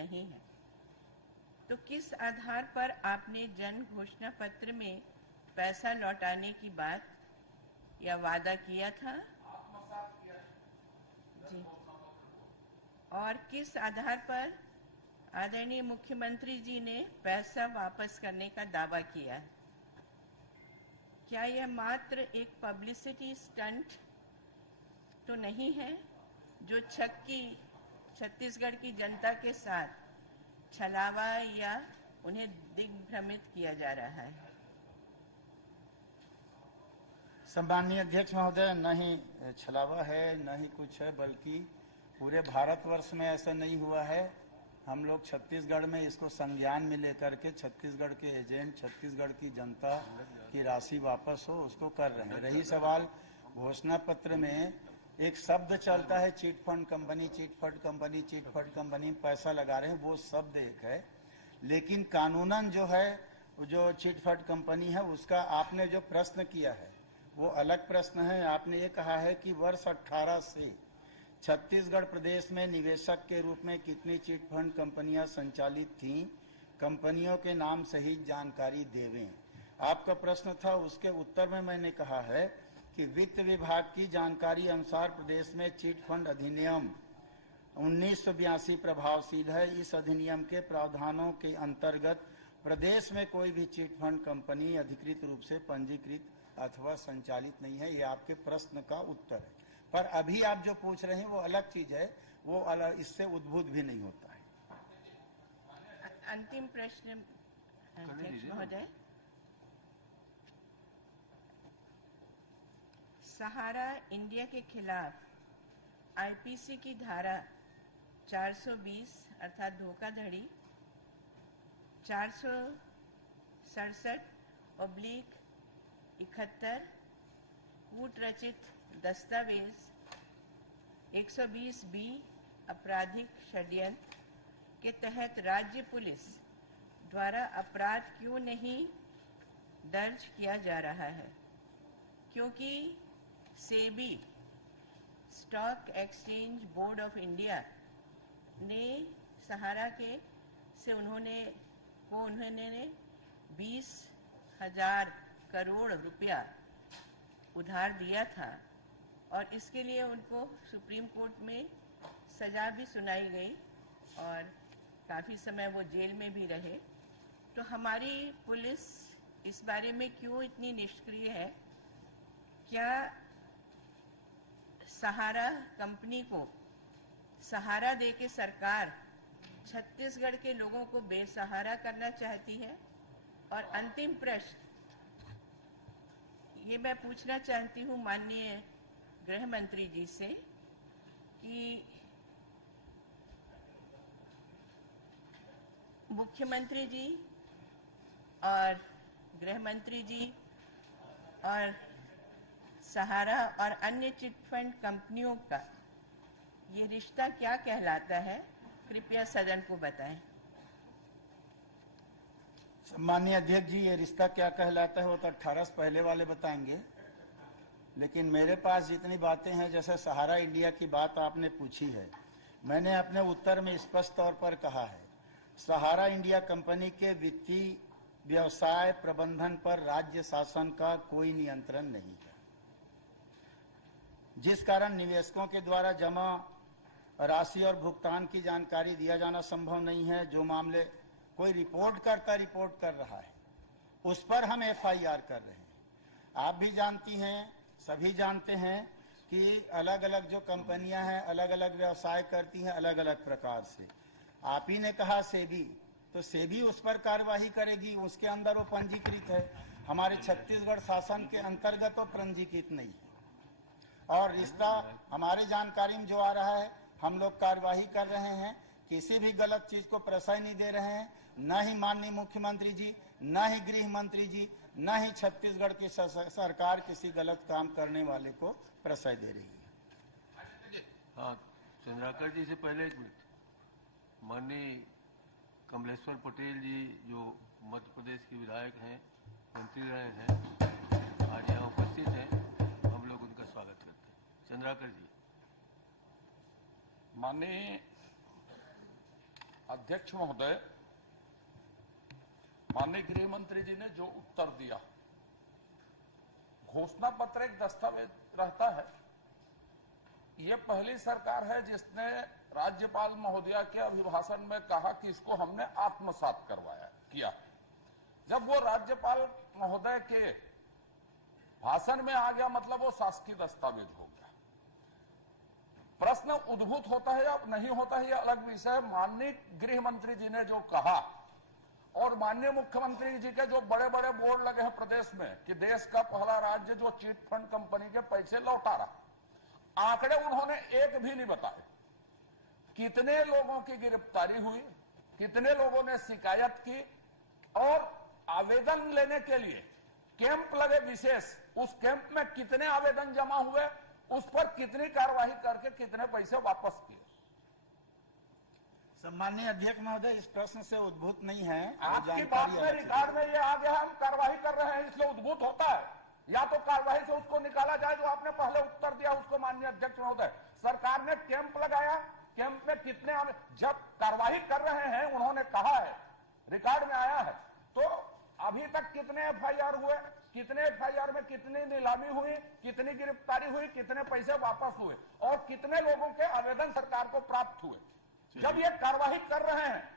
नहीं है। तो किस आधार पर आपने जन घोषणा पत्र में पैसा लौटाने की बात या वादा किया था? जी। और किस आधार पर आदरणीय मुख्यमंत्री जी ने पैसा वापस करने का दावा किया है? क्या यह मात्र एक पब्लिसिटी स्टंट तो नहीं है जो छत्तीसगढ़ की जनता के साथ छलावा या उन्हें दिग्भ्रमित किया जा रहा है? सम्माननीय अध्यक्ष महोदय, न ही छलावा है न ही कुछ है, बल्कि पूरे भारतवर्ष में ऐसा नहीं हुआ है। हम लोग छत्तीसगढ़ में इसको संज्ञान में लेकर के छत्तीसगढ़ के एजेंट, छत्तीसगढ़ की जनता की राशि वापस हो उसको कर रहे हैं। रही सवाल घोषणा पत्र में एक शब्द चलता है chit fund company, chit fund company, chit fund company पैसा लगा रहे हैं, वो शब्द एक है, लेकिन कानूनन जो है जो चिट फंड कंपनी है उसका आपने जो प्रश्न किया है वो अलग प्रश्न है। आपने ये कहा है कि वर्ष 18 से छत्तीसगढ़ प्रदेश में निवेशक के रूप में कितनी चिट फंड कंपनियां संचालित थीं, कंपनियों के नाम सहित जानकारी देवें। आपका प्रश्न था, उसके उत्तर में मैंने कहा है कि वित्त विभाग की जानकारी अनुसार प्रदेश में चिट फंड अधिनियम 1982 प्रभावशील है। इस अधिनियम के प्रावधानों के अंतर्गत प्रदेश में कोई भी चिट फंड कंपनी अधिकृत रूप से पंजीकृत अथवा संचालित नहीं है। ये आपके प्रश्न का उत्तर है, पर अभी आप जो पूछ रहे हैं वो अलग चीज है, वो अलग, इससे उद्भूत भी नहीं होता है। अंतिम प्रश्न अध्यक्ष महोदय, सहारा इंडिया के खिलाफ आईपीसी की धारा 420 अर्थात धोखाधड़ी, 467/71 कूट रचित दस्तावेज, 120B आपराधिक षड्यंत्र के तहत राज्य पुलिस द्वारा अपराध क्यों नहीं दर्ज किया जा रहा है? क्योंकि SEBI stock exchange board of India ने सहारा के से उन्होंने 20,000 करोड़ रुपया उधार दिया था और इसके लिए उनको सुप्रीम कोर्ट में सजा भी सुनाई गई और काफ़ी समय वो जेल में भी रहे। तो हमारी पुलिस इस बारे में क्यों इतनी निष्क्रिय है? क्या सहारा कंपनी को सहारा देके सरकार छत्तीसगढ़ के लोगों को बेसहारा करना चाहती है? और अंतिम प्रश्न ये मैं पूछना चाहती हूँ माननीय गृह मंत्री जी से कि मुख्यमंत्री जी और गृह मंत्री जी और सहारा और अन्य चिट फंड कंपनियों का ये रिश्ता क्या कहलाता है? कृपया सदन को बताएं। सम्माननीय अध्यक्ष जी, ये रिश्ता क्या कहलाता है वो तो 18 से पहले वाले बताएंगे, लेकिन मेरे पास जितनी बातें हैं, जैसे सहारा इंडिया की बात आपने पूछी है, मैंने अपने उत्तर में स्पष्ट तौर पर कहा है सहारा इंडिया कंपनी के वित्तीय व्यवसाय प्रबंधन पर राज्य शासन का कोई नियंत्रण नहीं है, जिस कारण निवेशकों के द्वारा जमा राशि और भुगतान की जानकारी दिया जाना संभव नहीं है। जो मामले कोई रिपोर्ट कर रहा है उस पर हम एफआईआर कर रहे हैं। आप भी जानती हैं, सभी जानते हैं कि अलग अलग जो कंपनियां हैं अलग अलग व्यवसाय करती हैं अलग अलग प्रकार से। आप ही ने कहा सेबी, तो सेबी उस पर कार्यवाही करेगी, उसके अंदर वो पंजीकृत है। हमारे छत्तीसगढ़ शासन के अंतर्गत वो पंजीकृत नहीं है। और रिश्ता हमारे जानकारी में जो आ रहा है हम लोग कार्यवाही कर रहे हैं, किसी भी गलत चीज को प्रश्रय नहीं दे रहे हैं। न ही माननीय मुख्यमंत्री जी, न ही गृह मंत्री जी, न ही छत्तीसगढ़ की सरकार किसी गलत काम करने वाले को प्रश्रय दे रही है। हाँ, चंद्राकर जी से पहले एक मिनट, माननीय कमलेश्वर पटेल जी जो मध्य प्रदेश के विधायक हैं, मंत्री रहे हैं, आज यहाँ उपस्थित हैं, हम लोग उनका स्वागत करते हैं। चंद्राकर जी। माननीय अध्यक्ष महोदय, माननीय गृह मंत्री जी ने जो उत्तर दिया, घोषणा पत्र एक दस्तावेज रहता है। ये पहली सरकार है जिसने राज्यपाल महोदया के अभिभाषण में कहा कि इसको हमने आत्मसात किया। जब वो राज्यपाल महोदय के भाषण में आ गया, मतलब वो शासकीय दस्तावेज हो गया। प्रश्न उद्भूत होता है या नहीं होता है, यह अलग विषय है। माननीय गृह मंत्री जी ने जो कहा और माननीय मुख्यमंत्री जी के जो बड़े बड़े बोर्ड लगे हैं प्रदेश में कि देश का पहला राज्य जो चिट फंड कंपनी के पैसे लौटा रहा, आंकड़े उन्होंने एक भी नहीं बताए। कितने लोगों की गिरफ्तारी हुई, कितने लोगों ने शिकायत की, और आवेदन लेने के लिए कैंप लगे विशेष, उस कैंप में कितने आवेदन जमा हुए, उस पर कितनी कार्यवाही करके कितने पैसे वापस किए। सम्माननीय अध्यक्ष महोदय, इस प्रश्न से उद्भूत नहीं है। आपकी बात में रिकॉर्ड में ये आ गया, हम कार्रवाई कर रहे हैं, इसलिए उद्भूत होता है। या तो कार्रवाई से उसको निकाला जाए जो आपने पहले उत्तर दिया उसको। माननीय अध्यक्ष महोदय, सरकार ने कैंप लगाया, कैंप में कितने, जब कार्रवाई कर रहे हैं उन्होंने कहा है, रिकॉर्ड में आया है, तो अभी तक कितने एफआईआर हुए, कितने एफआईआर में कितनी नीलामी हुई, कितनी गिरफ्तारी हुई, कितने पैसे वापस हुए, और कितने लोगों के आवेदन सरकार को प्राप्त हुए। जब ये कार्रवाई कर रहे हैं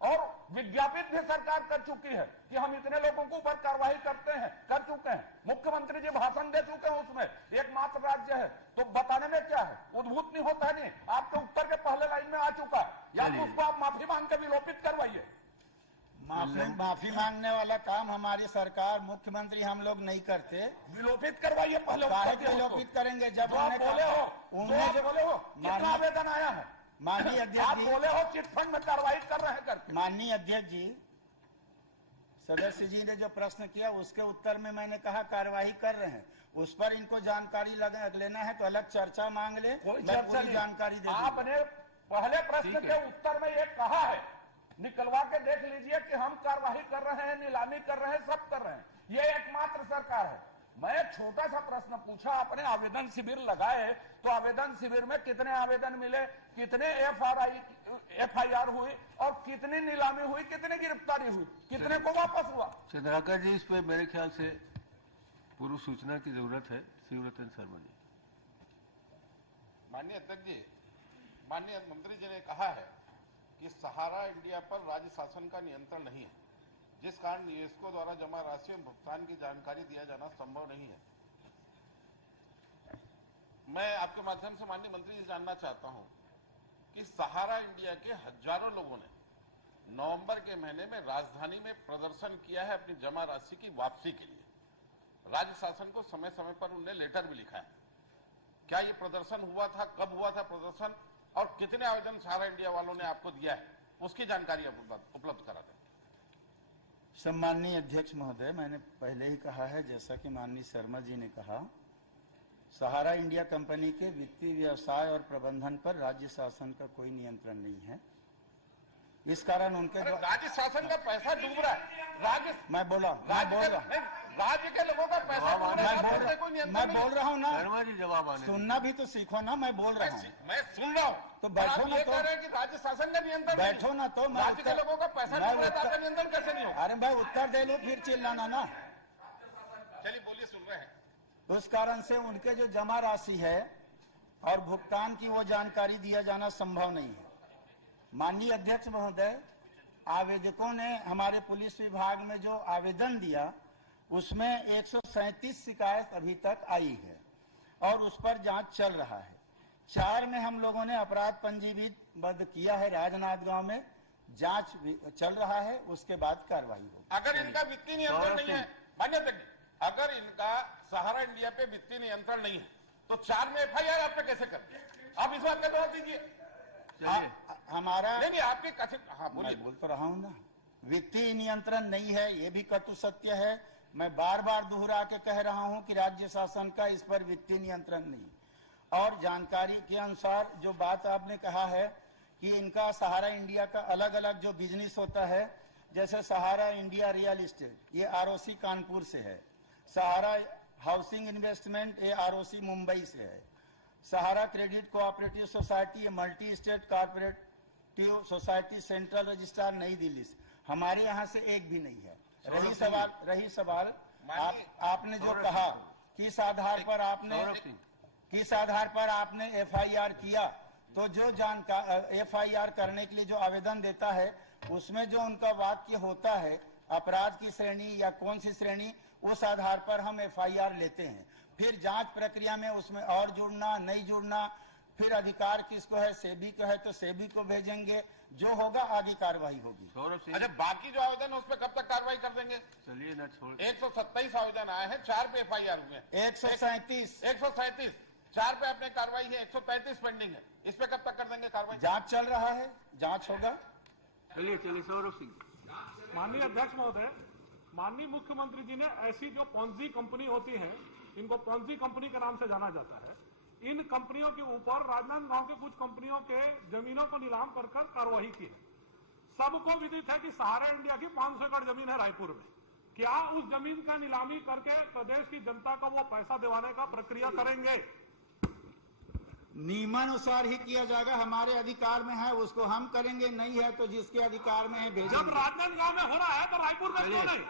और विज्ञापित भी सरकार कर चुकी है कि हम इतने लोगों के ऊपर कार्रवाई कर चुके हैं, मुख्यमंत्री जी भाषण दे चुके हैं, उसमें एकमात्र राज्य है, तो बताने में क्या है, उद्भूत नहीं होता है। नहीं, आपके उत्तर के पहले लाइन में आ चुका है, या तो उसको आप माफी मांग के विलोपित करवाइए। माफी मांगने वाला काम हमारी सरकार, मुख्यमंत्री हम लोग नहीं करते। विलोपित करवाइए पहले। विलोपित करेंगे जब आप बोले हो कितना आवेदन आया है। माननीय अध्यक्ष जी, बोले हो चिट फंड में कार्रवाई कर रहे हैं करके। माननीय अध्यक्ष जी, सदस्य जी ने जो प्रश्न किया उसके उत्तर में मैंने कहा कार्रवाई कर रहे हैं, उस पर इनको जानकारी लेना है तो अलग चर्चा मांग ले, कोई चर्चा नहीं, जानकारी दे। आपने पहले प्रश्न के उत्तर में ये कहा है, निकलवा के देख लीजिए कि हम कार्रवाई कर रहे हैं, नीलामी कर रहे हैं, सब कर रहे हैं। ये एकमात्र सरकार है। मैं एक छोटा सा प्रश्न पूछा, आपने आवेदन शिविर लगाए, तो आवेदन शिविर में कितने आवेदन मिले, कितने एफआईआर हुई, और कितनी नीलामी हुई, कितनी गिरफ्तारी हुई, कितने को वापस हुआ। चंद्राकर जी, इस पे मेरे ख्याल से पूर्व सूचना की जरूरत है। शिवरतन शर्मा जी। माननीय अध्यक्ष जी, माननीय मंत्री जी ने कहा है कि सहारा इंडिया पर राज्य शासन का नियंत्रण नहीं है, जिस कारण यूनेस्को द्वारा जमा राशि और भुगतान की जानकारी दिया जाना संभव नहीं है। मैं आपके माध्यम से माननीय मंत्री जी जानना चाहता हूं कि सहारा इंडिया के हजारों लोगों ने नवंबर के महीने में राजधानी में प्रदर्शन किया है अपनी जमा राशि की वापसी के लिए। राज्य शासन को समय समय पर उन्होंने लेटर भी लिखा है। क्या ये प्रदर्शन हुआ था, कब हुआ था प्रदर्शन, और कितने आवेदन सहारा इंडिया वालों ने आपको दिया है, उसकी जानकारी आप उपलब्ध करा दें। सम्माननीय अध्यक्ष महोदय, मैंने पहले ही कहा है, जैसा कि माननीय शर्मा जी ने कहा, सहारा इंडिया कंपनी के वित्तीय व्यवसाय और प्रबंधन पर राज्य शासन का कोई नियंत्रण नहीं है। इस कारण उनके राज्य शासन का पैसा डूब रहा है। मैं बोल रहा हूँ, राज्य के लोगों का पैसा डूब रहा है। मैं बोल रहा हूँ ना, शर्मा जी जवाब आने सुनना भी तो सीखो ना। मैं बोल रहा हूँ, मैं सुन रहा हूँ, तो बैठो ना। तो कि राज्य शासन का नियंत्रण, बैठो ना। तो राज्य के लोगों का पैसा डूब रहा है, नियंत्रण कैसे नहीं होगा? अरे भाई उत्तर दे लो, फिर चिल्लाना ना। चलिए बोलिए, सुन रहे हैं। उस कारण से उनके जो जमा राशि है और भुगतान की वो जानकारी दिया जाना संभव नहीं है। माननीय अध्यक्ष महोदय, आवेदकों ने हमारे पुलिस विभाग में जो आवेदन दिया उसमें 137 शिकायत अभी तक आई है और उस पर जांच चल रहा है। 4 में हम लोगों ने अपराध पंजीबद्ध किया है, राजनांदगांव में जांच चल रहा है, उसके बाद कार्रवाई होगी। अगर इनका वित्तीय नियंत्रण नहीं है, मान्य अध्यक्ष, अगर इनका सहारा इंडिया पे वित्तीय नियंत्रण नहीं है तो 4 में एफआईआर आपने कैसे कर दिया? आप इस बात का जवाब दीजिए। हमारा नहीं आपके कथित, हाँ बोलिए। बोल तो रहा हूं ना, वित्तीय नियंत्रण नहीं है, ये भी कटु सत्य है। मैं बार बार दोहरा के कह रहा हूं कि राज्य शासन का इस पर वित्तीय नियंत्रण नहीं। और जानकारी के अनुसार जो बात आपने कहा है कि इनका सहारा इंडिया का अलग अलग जो बिजनेस होता है, जैसे सहारा इंडिया रियल एस्टेट, ये आरओसी कानपुर से है। सहारा हाउसिंग इन्वेस्टमेंट, ये आरओसी मुंबई से है। सहारा क्रेडिट कोऑपरेटिव सोसाइटी, ये multi state corporate FPO society central registrar नई दिल्ली से, हमारे यहाँ से एक भी नहीं है। रही सवाल आपने जो कहा किस आधार पर आपने एफआईआर किया, तो जो एफआईआर करने के लिए जो आवेदन देता है उसमें जो उनका वाक्य होता है अपराध की श्रेणी या कौन सी श्रेणी, उस आधार पर हम एफआईआर लेते हैं। फिर जांच प्रक्रिया में उसमें और जुड़ना नहीं जुड़ना, फिर अधिकार किसको है, सेबी को है तो सेबी को भेजेंगे, जो होगा आगे कार्रवाई होगी। अच्छा, बाकी जो आवेदन है उस पर कब तक कार्रवाई कर देंगे? चलिए ना छोड़। 127 आवेदन आए हैं, 4 पे एफआईआर हुए हैं। 137 4 पे अपने कार्रवाई है, 133 पेंडिंग है। इस पे कब तक कर देंगे कार्रवाई? जांच चल रहा है, जांच होगा। चलिए सौरभ सिंह। माननीय अध्यक्ष महोदय, माननीय मुख्यमंत्री जी ने ऐसी जो पॉन्जी कंपनी होती है, इनको पॉन्जी कंपनी के नाम से जाना जाता है, इन कंपनियों के ऊपर राजनांदगांव की कुछ कंपनियों के जमीनों को नीलाम कर कार्रवाई की है। सबको विदित है कि सहारा इंडिया की 500 एकड़ जमीन है रायपुर में। क्या उस जमीन का नीलामी करके प्रदेश की जनता को वो पैसा दिवाने का प्रक्रिया करेंगे? नियमानुसार ही किया जाएगा, हमारे अधिकार में है उसको हम करेंगे, नहीं है तो जिसके अधिकार में है भेजेंगे। जब राजनांदगांव में हो रहा है तो रायपुर में क्यों नहीं?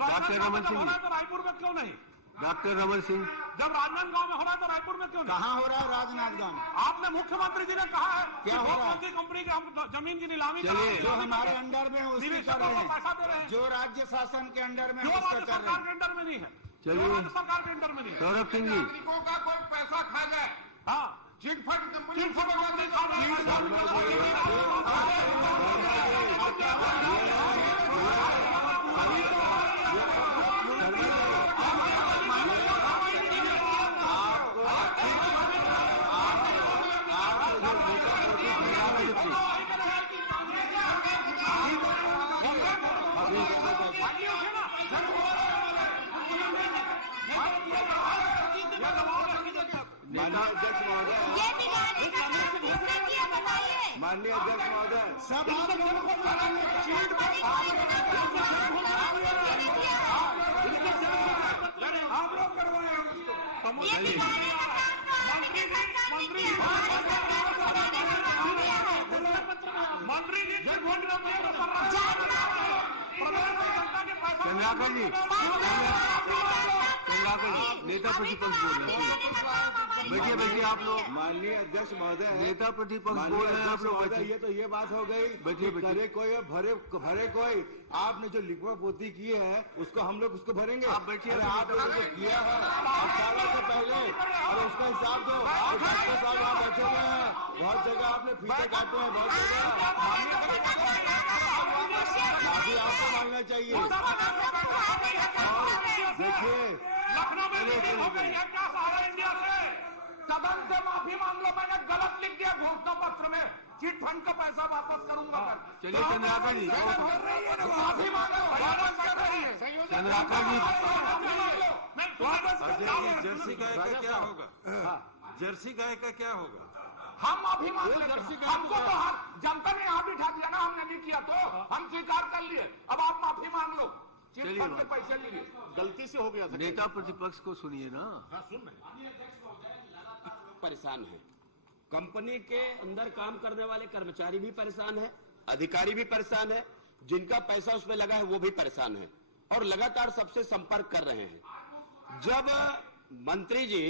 राजनांदगांव में हो रहा है तो रायपुर में क्यों नहीं? डॉक्टर रमन सिंह। जब राजनांदगांव में हो रहा है तो रायपुर में क्यों नहीं? कहाँ हो रहा है राजनांदगांव में? आपने मुख्यमंत्री जी ने कहा है क्या हो रहा है? कंपनी की हम जमीन की नीलामी जो हमारे अंडर में है उसकी कर रहे हैं, जो राज्य शासन के अंडर में जो राज्य सरकार के अंडर में नहीं है, चलिए राज्य सरकार के अंडर में नहीं है। सौरभ सिंह जी, नागरिकों का कोई पैसा खा जाए, हाँ, चिटफंड कंपनी माननीय अध्यक्ष महोदय, सब आप लोगों को आप लोग करवाए मंत्री जी चंद्राकर जी, नेता प्रतिपक्ष बोल रहे हैं। बैठिए आप लोग। माननीय अध्यक्ष महोदय, नेता प्रतिपक्ष बोल रहे हैं आप लोग। ये बात हो गई। करे कोई और भरे कोई। आपने जो लिखवा पोती की है उसको हम लोग उसको भरेंगे। आप बैठिए। आप लोगों ने किया है 8 सालों से पहले, और उसका हिसाब दो। साल वहाँ बैठे हुए हैं, बहुत जगह आपने फीते काटे हैं, बहुत जगह अभी आपको मांगना चाहिए। देखिए लखनऊ में हो गई है क्या सहारा इंडिया से? सदन से माफी मांग लो, मैंने गलत लिख दिया घोषणा पत्र में, चिट फंड का पैसा वापस करूंगा। चलिए चंद्राकर जी, माफी मांगो, वापस कर रही है चंद्राकर जी। जर्सी गाय का क्या होगा? जर्सी गाय का क्या होगा? हम माफी मांग लेते हैं। हमको तो जनता ने यहाँ बिठा दिया ना, हमने नहीं किया तो हम स्वीकार कर लिए। अब आप माफी मांग लो, चिट फंड के पैसे लिए गलती से हो गया। नेता प्रतिपक्ष को सुनिए ना। परेशान है, कंपनी के अंदर काम करने वाले कर्मचारी भी परेशान है, अधिकारी भी परेशान है, जिनका पैसा उसमें लगा है वो भी परेशान है, और लगातार सबसे संपर्क कर रहे हैं। जब मंत्री जी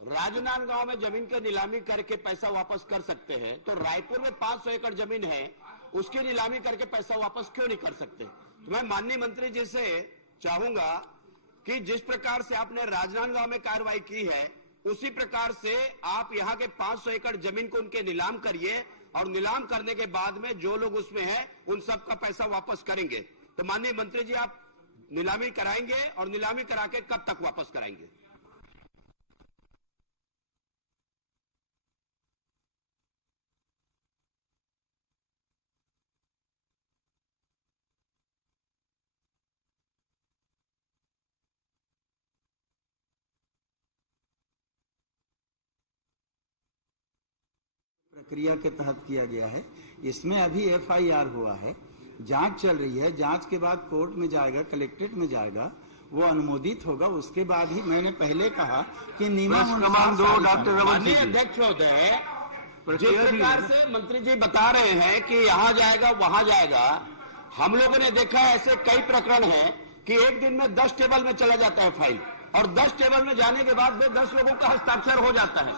राजनांदगांव में जमीन की नीलामी करके पैसा वापस कर सकते हैं, तो रायपुर में 500 एकड़ जमीन है, उसकी नीलामी करके पैसा वापस क्यों नहीं कर सकते? तो मैं माननीय मंत्री जी से चाहूंगा कि जिस प्रकार से आपने राजनांदगांव में कार्रवाई की है, उसी प्रकार से आप यहाँ के 500 एकड़ जमीन को उनके नीलाम करिए, और नीलाम करने के बाद में जो लोग उसमें हैं उन सब का पैसा वापस करेंगे। तो माननीय मंत्री जी, आप नीलामी कराएंगे, और नीलामी करा के कब तक वापस कराएंगे? प्रक्रिया के तहत किया गया है। इसमें अभी एफआईआर हुआ है, जांच चल रही है, जांच के बाद कोर्ट में जाएगा, कलेक्ट्रेट में जाएगा, वो अनुमोदित होगा, उसके बाद ही मैंने पहले कहा कि नियमानुसार। माननीय अध्यक्ष महोदय, जिस प्रकार से मंत्री जी बता रहे हैं कि यहाँ जाएगा वहां जाएगा, हम लोगों ने देखा है ऐसे कई प्रकरण हैं कि एक दिन में 10 टेबल में चला जाता है फाइल, और 10 टेबल में जाने के बाद 10 लोगों का हस्ताक्षर हो जाता है।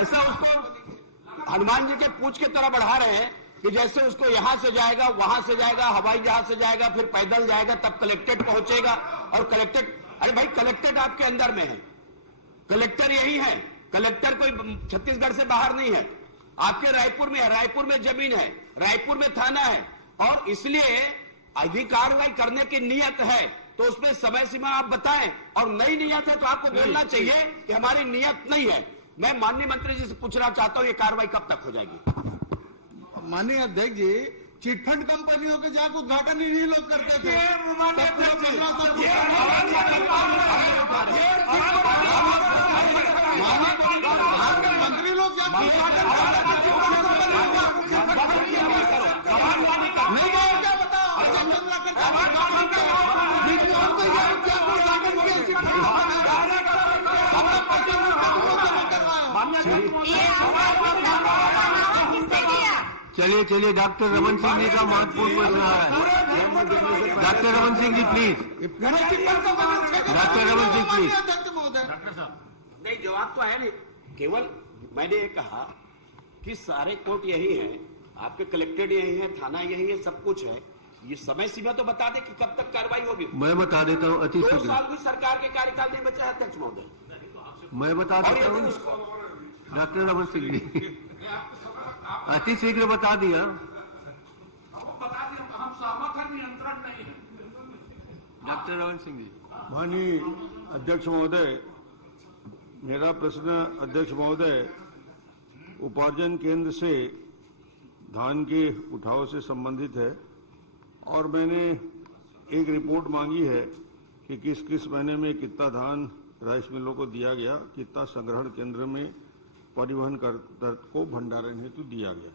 ऐसा उसको हनुमान जी के पूंछ की तरह बढ़ा रहे हैं कि जैसे उसको यहां से जाएगा, वहां से जाएगा, हवाई जहाज से जाएगा, फिर पैदल जाएगा, तब कलेक्टेट पहुंचेगा, और कलेक्टेट, अरे भाई कलेक्टेट आपके अंदर में है, कलेक्टर यही है, कलेक्टर कोई छत्तीसगढ़ से बाहर नहीं है, आपके रायपुर में है, रायपुर में जमीन है, रायपुर में थाना है, और इसलिए यदि कार्रवाई करने की नियत है तो उसमें समय सीमा आप बताएं, और नई नियत है तो आपको बोलना चाहिए कि हमारी नियत नहीं है। मैं माननीय मंत्री जी से पूछना चाहता हूं ये कार्रवाई कब तक हो जाएगी? माननीय अध्यक्ष जी, चिटफंड कंपनियों के जाकर उद्घाटन ही नहीं लोग करते थे। मंत्री लोग नहीं गए क्या बताओ? चलिए चलिए, डॉक्टर रमन सिंह जी का महत्वपूर्ण प्रश्न है। Doctor Raman Singh ji please, doctor Raman Singh please. नहीं, जवाब तो है नहीं, केवल मैंने ये कहा कि सारे कोर्ट यही हैं, आपके कलेक्टेड यही है, थाना यही है, सब कुछ है, ये समय सीमा तो बता दे कि कब तक कार्रवाई होगी। मैं बता देता हूँ, अति 2 शीघ्र साल भी सरकार के कार्यकाल नहीं बचा है अध्यक्ष महोदय। मैं बता देता हूँ डॉक्टर रमन सिंह जी, अति शीघ्र बता दिया। डॉक्टर रमन सिंह जी। माननीय अध्यक्ष महोदय, मेरा प्रश्न अध्यक्ष महोदय उपार्जन केंद्र से धान के उठाव से संबंधित है, और मैंने एक रिपोर्ट मांगी है कि किस किस महीने में कितना धान राइस मिलों को दिया गया, कितना संग्रहण केंद्र में परिवहन को भंडारण हेतु दिया गया।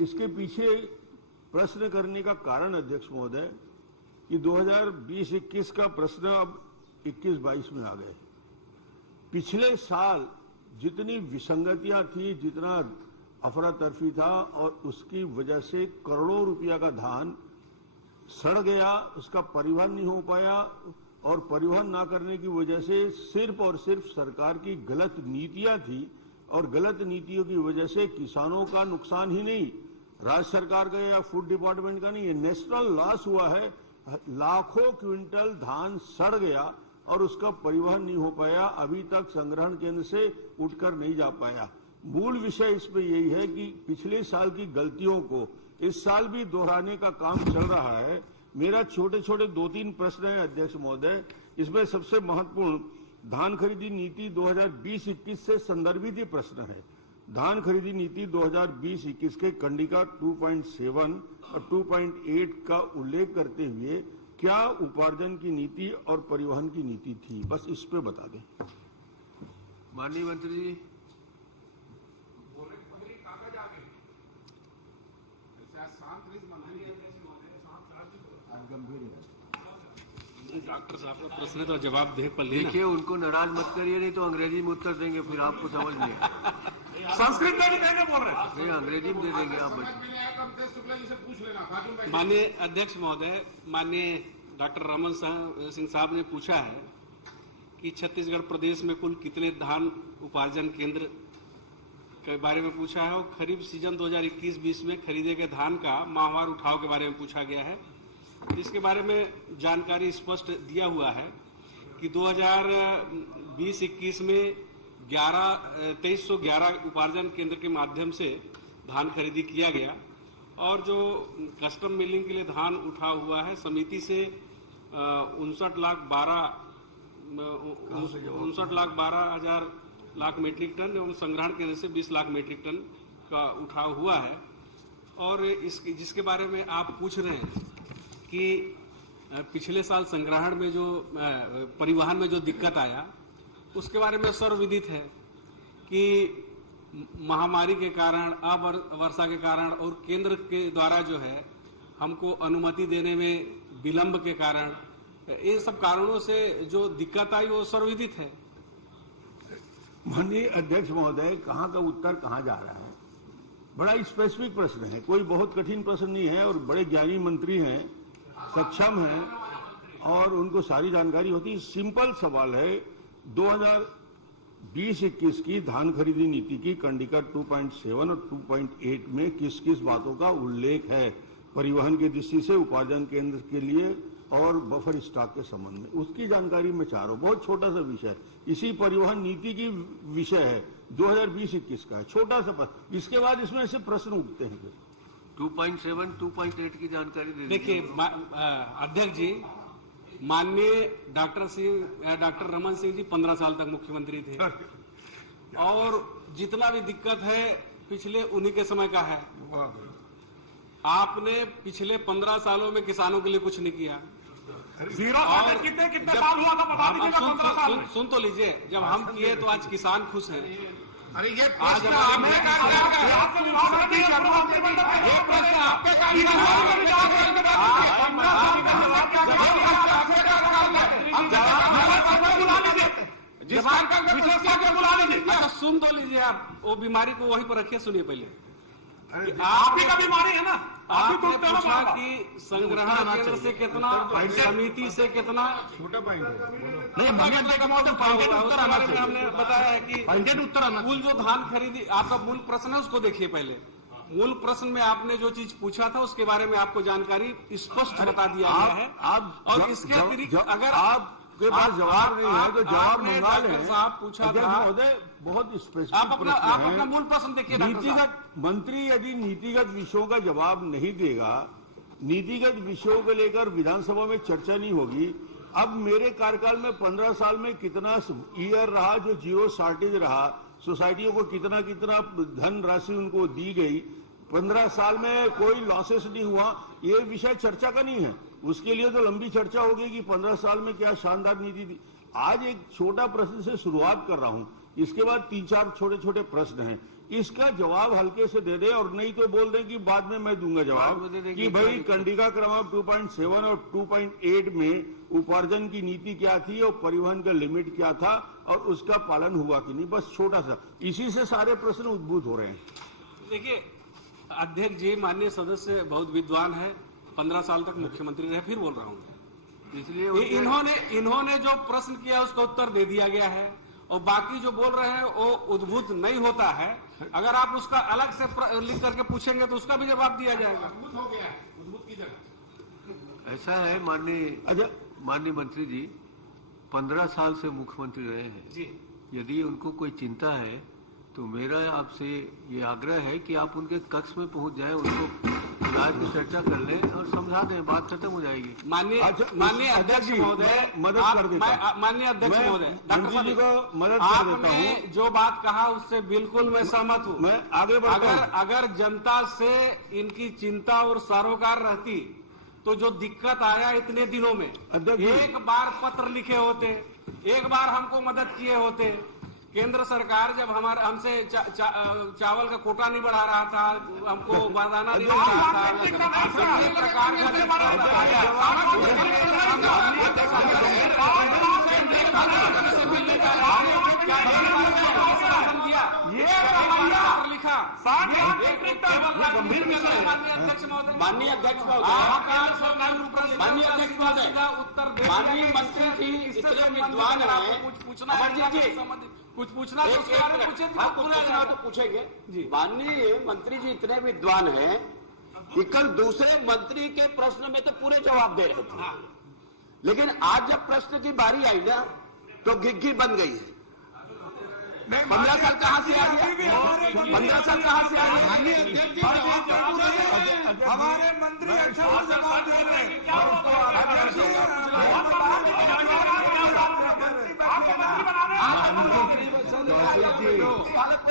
इसके पीछे प्रश्न करने का कारण अध्यक्ष महोदय कि 2020-21 का प्रश्न अब 21-22 में आ गए। पिछले साल जितनी विसंगतियां थी, जितना अफरा तफरी था, और उसकी वजह से करोड़ों रुपया का धान सड़ गया, उसका परिवहन नहीं हो पाया, और परिवहन ना करने की वजह से सिर्फ और सिर्फ सरकार की गलत नीतियां थी, और गलत नीतियों की वजह से किसानों का नुकसान ही नहीं, राज्य सरकार का या फूड डिपार्टमेंट का नहीं, ये नेशनल लॉस हुआ है। लाखों क्विंटल धान सड़ गया और उसका परिवहन नहीं हो पाया, अभी तक संग्रहण केंद्र से उठकर नहीं जा पाया। मूल विषय इसमें यही है कि पिछले साल की गलतियों को इस साल भी दोहराने का काम चल रहा है। मेरा छोटे छोटे 2-3 प्रश्न है अध्यक्ष महोदय। इसमें सबसे महत्वपूर्ण धान खरीदी नीति 2020-21 से संदर्भित ही प्रश्न है। धान खरीदी नीति 2020-21 के कंडिका 2.7 और 2.8 का उल्लेख करते हुए क्या उपार्जन की नीति और परिवहन की नीति थी, बस इस पे बता दें। माननीय मंत्री जी। डॉक्टर साहब का प्रश्न तो जवाब दे पर देखिए, उनको नाराज मत करिए, नहीं तो अंग्रेजी में उत्तर देंगे, फिर आपको समझ नहीं संस्कृत में भी देंगे बोल रहे नहीं, अंग्रेजी में दे देंगे आप। माननीय अध्यक्ष महोदय, माननीय डॉक्टर रमन सिंह साहब ने पूछा है कि छत्तीसगढ़ प्रदेश में कुल कितने धान उपार्जन केंद्र के बारे में पूछा है, और खरीफ सीजन 2021-20 में खरीदे गए धान का माहवार उठाव के बारे में पूछा गया है। इसके बारे में जानकारी स्पष्ट दिया हुआ है कि 2020-21 में 2311 उपार्जन केंद्र के माध्यम से धान खरीदी किया गया, और जो कस्टम मिलिंग के लिए धान उठा हुआ है समिति से 59,12,000 लाख मीट्रिक टन एवं संग्रहण केंद्र से 20 लाख मीट्रिक टन का उठाव हुआ है। और जिसके बारे में आप पूछ रहे हैं कि पिछले साल संग्रहण में जो परिवहन में जो दिक्कत आया, उसके बारे में सर्वविदित है कि महामारी के कारण, अवर्षा के कारण और केंद्र के द्वारा जो है हमको अनुमति देने में विलंब के कारण, इन सब कारणों से जो दिक्कत आई वो सर्वविदित है। माननीय अध्यक्ष महोदय, कहाँ का उत्तर कहाँ जा रहा है? बड़ा स्पेसिफिक प्रश्न है, कोई बहुत कठिन प्रश्न नहीं है, और बड़े ज्ञानी मंत्री हैं, सक्षम हैं और उनको सारी जानकारी होती है। सिंपल सवाल है, 2020-21 की धान खरीदी नीति की कंडिका 2.7 और 2.8 में किस किस बातों का उल्लेख है परिवहन की दृष्टि से, उपार्जन केंद्र के लिए और बफर स्टॉक के संबंध में, उसकी जानकारी मैं चाह रहा हूं। बहुत छोटा सा विषय, इसी परिवहन नीति की विषय है, 2020-21 का है, छोटा सा प्रश्न। इसके बाद इसमें से प्रश्न उठते हैं। 2.7, 2.8 की जानकारी दे देखिए अध्यक्ष जी, माननीय डॉक्टर रमन सिंह जी 15 साल तक मुख्यमंत्री थे, और जितना भी दिक्कत है पिछले उन्हीं के समय का है। आपने पिछले 15 सालों में किसानों के लिए कुछ नहीं किया। जीरो कितने साल हुआ था बता दीजिएगा। 15 साल में सुन तो लीजिए, जब हम किए तो आज किसान खुश हैं। अरे ये आज अच्छा सुन तो लीजिए, आप वो बीमारी को वहीं पर रखिए, सुनिए पहले। आपकी का बीमारी है ना, आपने पूछा कि संग्रहण केंद्र से कितना, समिति से कितना, छोटा पॉइंट है। हमने बताया है कि कुल जो धान खरीदी, आपका मूल प्रश्न है उसको देखिए पहले। मूल प्रश्न में आपने जो चीज पूछा था उसके बारे में आपको जानकारी स्पष्ट बता दिया गया है। और इसके अतिरिक्त अगर आपके पास जवाब नहीं है तो जवाब मंगा लें। साहब पूछा था, बहुत स्पेसिफिक आप अपना मूल प्रश्न देखिए। नीतिगत मंत्री यदि नीतिगत विषयों का जवाब नहीं देगा, नीतिगत विषयों को लेकर विधानसभा में चर्चा नहीं होगी। अब मेरे कार्यकाल में 15 साल में कितना ईयर रहा जो जीरो शॉर्टेज रहा, सोसाइटियों को कितना कितना धन राशि उनको दी गई, 15 साल में कोई लॉसेस नहीं हुआ, ये विषय चर्चा का नहीं है। उसके लिए तो लंबी चर्चा होगी कि 15 साल में क्या शानदार नीति थी। आज एक छोटा प्रश्न से शुरुआत कर रहा हूं, इसके बाद 3-4 छोटे छोटे प्रश्न हैं, इसका जवाब हल्के से दे दे, और नहीं तो बोल दें कि बाद में मैं दूंगा जवाब कि भाई कंडिका क्रमांक 2.7 और 2.8 में उपार्जन की नीति क्या थी और परिवहन का लिमिट क्या था और उसका पालन हुआ कि नहीं। बस छोटा सा, इसी से सारे प्रश्न उद्भूत हो रहे हैं। देखिए अध्यक्ष जी, माननीय सदस्य बहुत विद्वान है, 15 साल तक मुख्यमंत्री रहे, फिर बोल रहा हूँ, इसलिए इन्होंने जो प्रश्न किया उसका उत्तर दे दिया गया है, और बाकी जो बोल रहे हैं वो उद्भूत नहीं होता है। अगर आप उसका अलग से लिख करके पूछेंगे तो उसका भी जवाब दिया जाएगा। ऐसा है माननीय मंत्री जी, 15 साल से मुख्यमंत्री रहे हैं जी। यदि उनको कोई चिंता है तो मेरा आपसे ये आग्रह है कि आप उनके कक्ष में पहुंच जाएं, उनको इलाज की चर्चा कर लें और समझा दें, बात खत्म हो जाएगी। माननीय अध्यक्ष महोदय, मदद कर देता हूं। माननीय अध्यक्ष महोदय, डॉक्टर जी को मदद कर देता हूं। आपने जो बात कहा उससे बिल्कुल मैं सहमत हूं। मैं आगे बढ़ता हूं। अगर जनता से इनकी चिंता और सरोकार रहती तो जो दिक्कत आया इतने दिनों में, एक बार पत्र लिखे होते, एक बार हमको मदद किए होते। केंद्र सरकार जब हमसे चावल का कोटा नहीं बढ़ा रहा था, हमको बारदाना नहीं बढ़ा रहा था, लिखा गंभीर माननीय अध्यक्ष महोदय, उत्तर माननीय मंत्री जी इतने विद्वान हैं, कुछ पूछना तो पूछेंगे। माननीय मंत्री जी इतने विद्वान हैं कि कल दूसरे मंत्री के प्रश्न में तो पूरे जवाब दे रहे थे, लेकिन आज जब प्रश्न की बारी आई ना तो घिघी बन गई है। 15 साल कहां से आ गया? 15 साल कहां से आ गया? हमारे मंत्री अच्छा जवाब दे रहे हैं।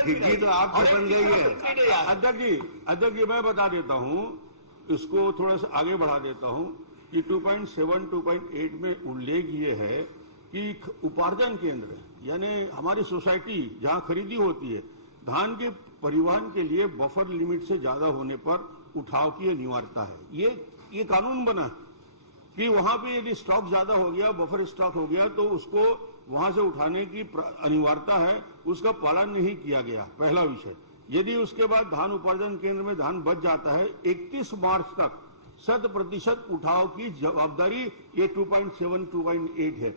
घिघी तो आपसे बन गई है। अध्यक्ष जी मैं बता देता हूं, इसको थोड़ा सा आगे बढ़ा देता हूं कि 2.7, 2.8 में उल्लेख ये है कि उपार्जन केंद्र यानी हमारी सोसाइटी जहां खरीदी होती है, धान के परिवहन के लिए बफर लिमिट से ज्यादा होने पर उठाव की अनिवार्यता है। ये कानून बना कि वहां पे यदि स्टॉक ज्यादा हो गया, बफर स्टॉक हो गया, तो उसको वहां से उठाने की अनिवार्यता है, उसका पालन नहीं किया गया। पहला विषय यदि उसके बाद धान उपार्जन केंद्र में धान बच जाता है 31 मार्च तक 100% उठाव की जवाबदारी ये 2.7 2.8 है।